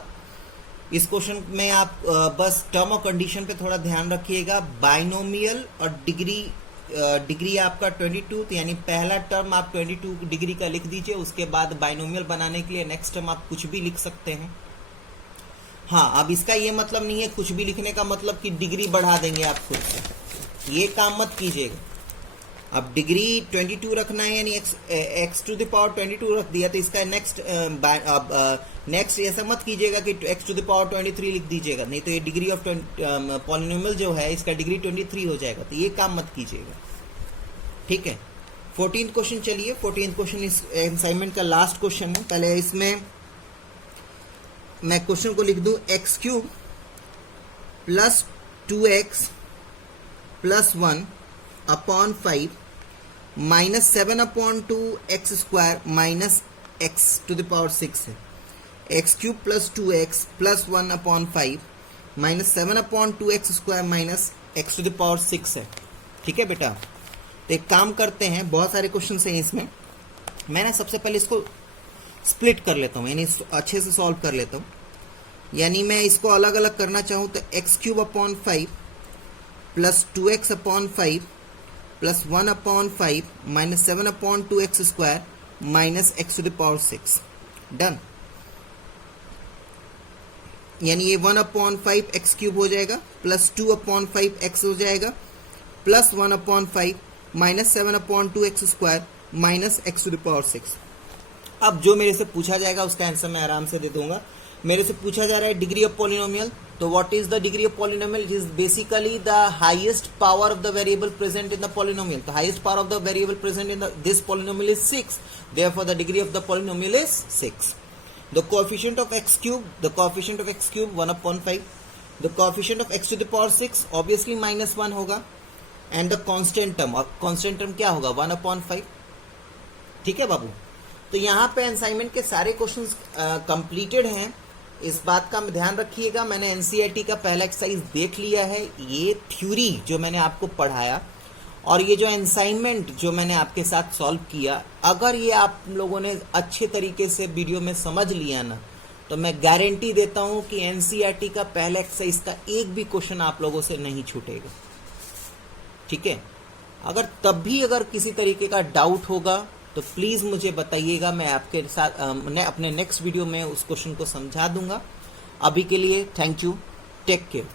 इस क्वेश्चन में आप बस टर्म और कंडीशन पे थोड़ा ध्यान रखिएगा। बाइनोमियल और डिग्री आपका 22, तो यानी पहला टर्म आप 22 डिग्री का लिख दीजिए, उसके बाद बाइनोमियल बनाने के लिए नेक्स्ट टर्म आप कुछ भी लिख सकते हैं। हाँ, अब इसका ये मतलब नहीं है कुछ भी लिखने का मतलब कि डिग्री बढ़ा देंगे आप खुद से, ये काम मत कीजिएगा। अब डिग्री 22 रखना है, यानी x टू द पावर 22 रख दिया, तो इसका नेक्स्ट ऐसा मत कीजिएगा कि x टू द पावर 23 लिख दीजिएगा, नहीं तो ये डिग्री ऑफ पॉलिनोमियल जो है इसका डिग्री 23 हो जाएगा, तो ये काम मत कीजिएगा, ठीक है। 14th क्वेश्चन, चलिए 14th क्वेश्चन इस असाइनमेंट का लास्ट क्वेश्चन है। पहले इसमें मैं क्वेश्चन को लिख दूं, x³ plus 2x plus 1 upon 5 minus 7/2 x² minus x to the power 6 है। x³ plus 2x plus 1 upon 5 minus 7/2 x² minus x to the power 6 है, ठीक है बेटा। तो एक काम करते हैं, बहुत सारे क्वेश्चन हैं इसमें, मैं ना सबसे पहले इसको स्प्लिट कर लेता हूँ, यानी अच्छे से सॉल्व कर लेता हूँ। यानी मैं इसको अलग अलग करना चाहूँ तो x³ upon 5 plus 2x upon 5 plus 1 upon 5 minus 7/2 x² minus x to the power 6, done. यानी ये 1 अपॉन 5 x³ हो जाएगा, प्लस 2 अपॉन 5 x हो जाएगा, plus 1 upon 5 minus 7/2 x² minus x to the power 6। अब जो मेरे से पूछा जाएगा उसका आंसर मैं आराम से दे दूंगा। मेरे से पूछा जा रहा है डिग्री ऑफ पॉलिनोमियल, तो what is the degree of polynomial? It is basically the highest power of the variable present in the polynomial. तो highest power of the variable present in this polynomial is 6, therefore the degree of the polynomial is 6। The coefficient of x³ 1 upon 5, the coefficient of x to the power 6 obviously -1 होगा, and the constant term क्या होगा 1 upon 5, ठीक है बाबू। तो यहाँ पे assignment के सारे क्वेश्चंस कंप्लीटेड हैं, इस बात का ध्यान रखिएगा। मैंने एनसीईआरटी का पहला एक्सरसाइज देख लिया है, ये थ्योरी जो मैंने आपको पढ़ाया और ये जो असाइनमेंट जो मैंने आपके साथ सॉल्व किया, अगर ये आप लोगों ने अच्छे तरीके से वीडियो में समझ लिया ना, तो मैं गारंटी देता हूं कि एनसीईआरटी का पहला एक्सरसाइज का एक भी क्वेश्चन आप लोगों से नहीं छूटेगा, ठीक है। अगर किसी तरीके का डाउट होगा तो प्लीज मुझे बताइएगा, मैं आपके साथ मैं अपने नेक्स्ट वीडियो में उस क्वेश्चन को समझा दूंगा। अभी के लिए थैंक यू, टेक केयर।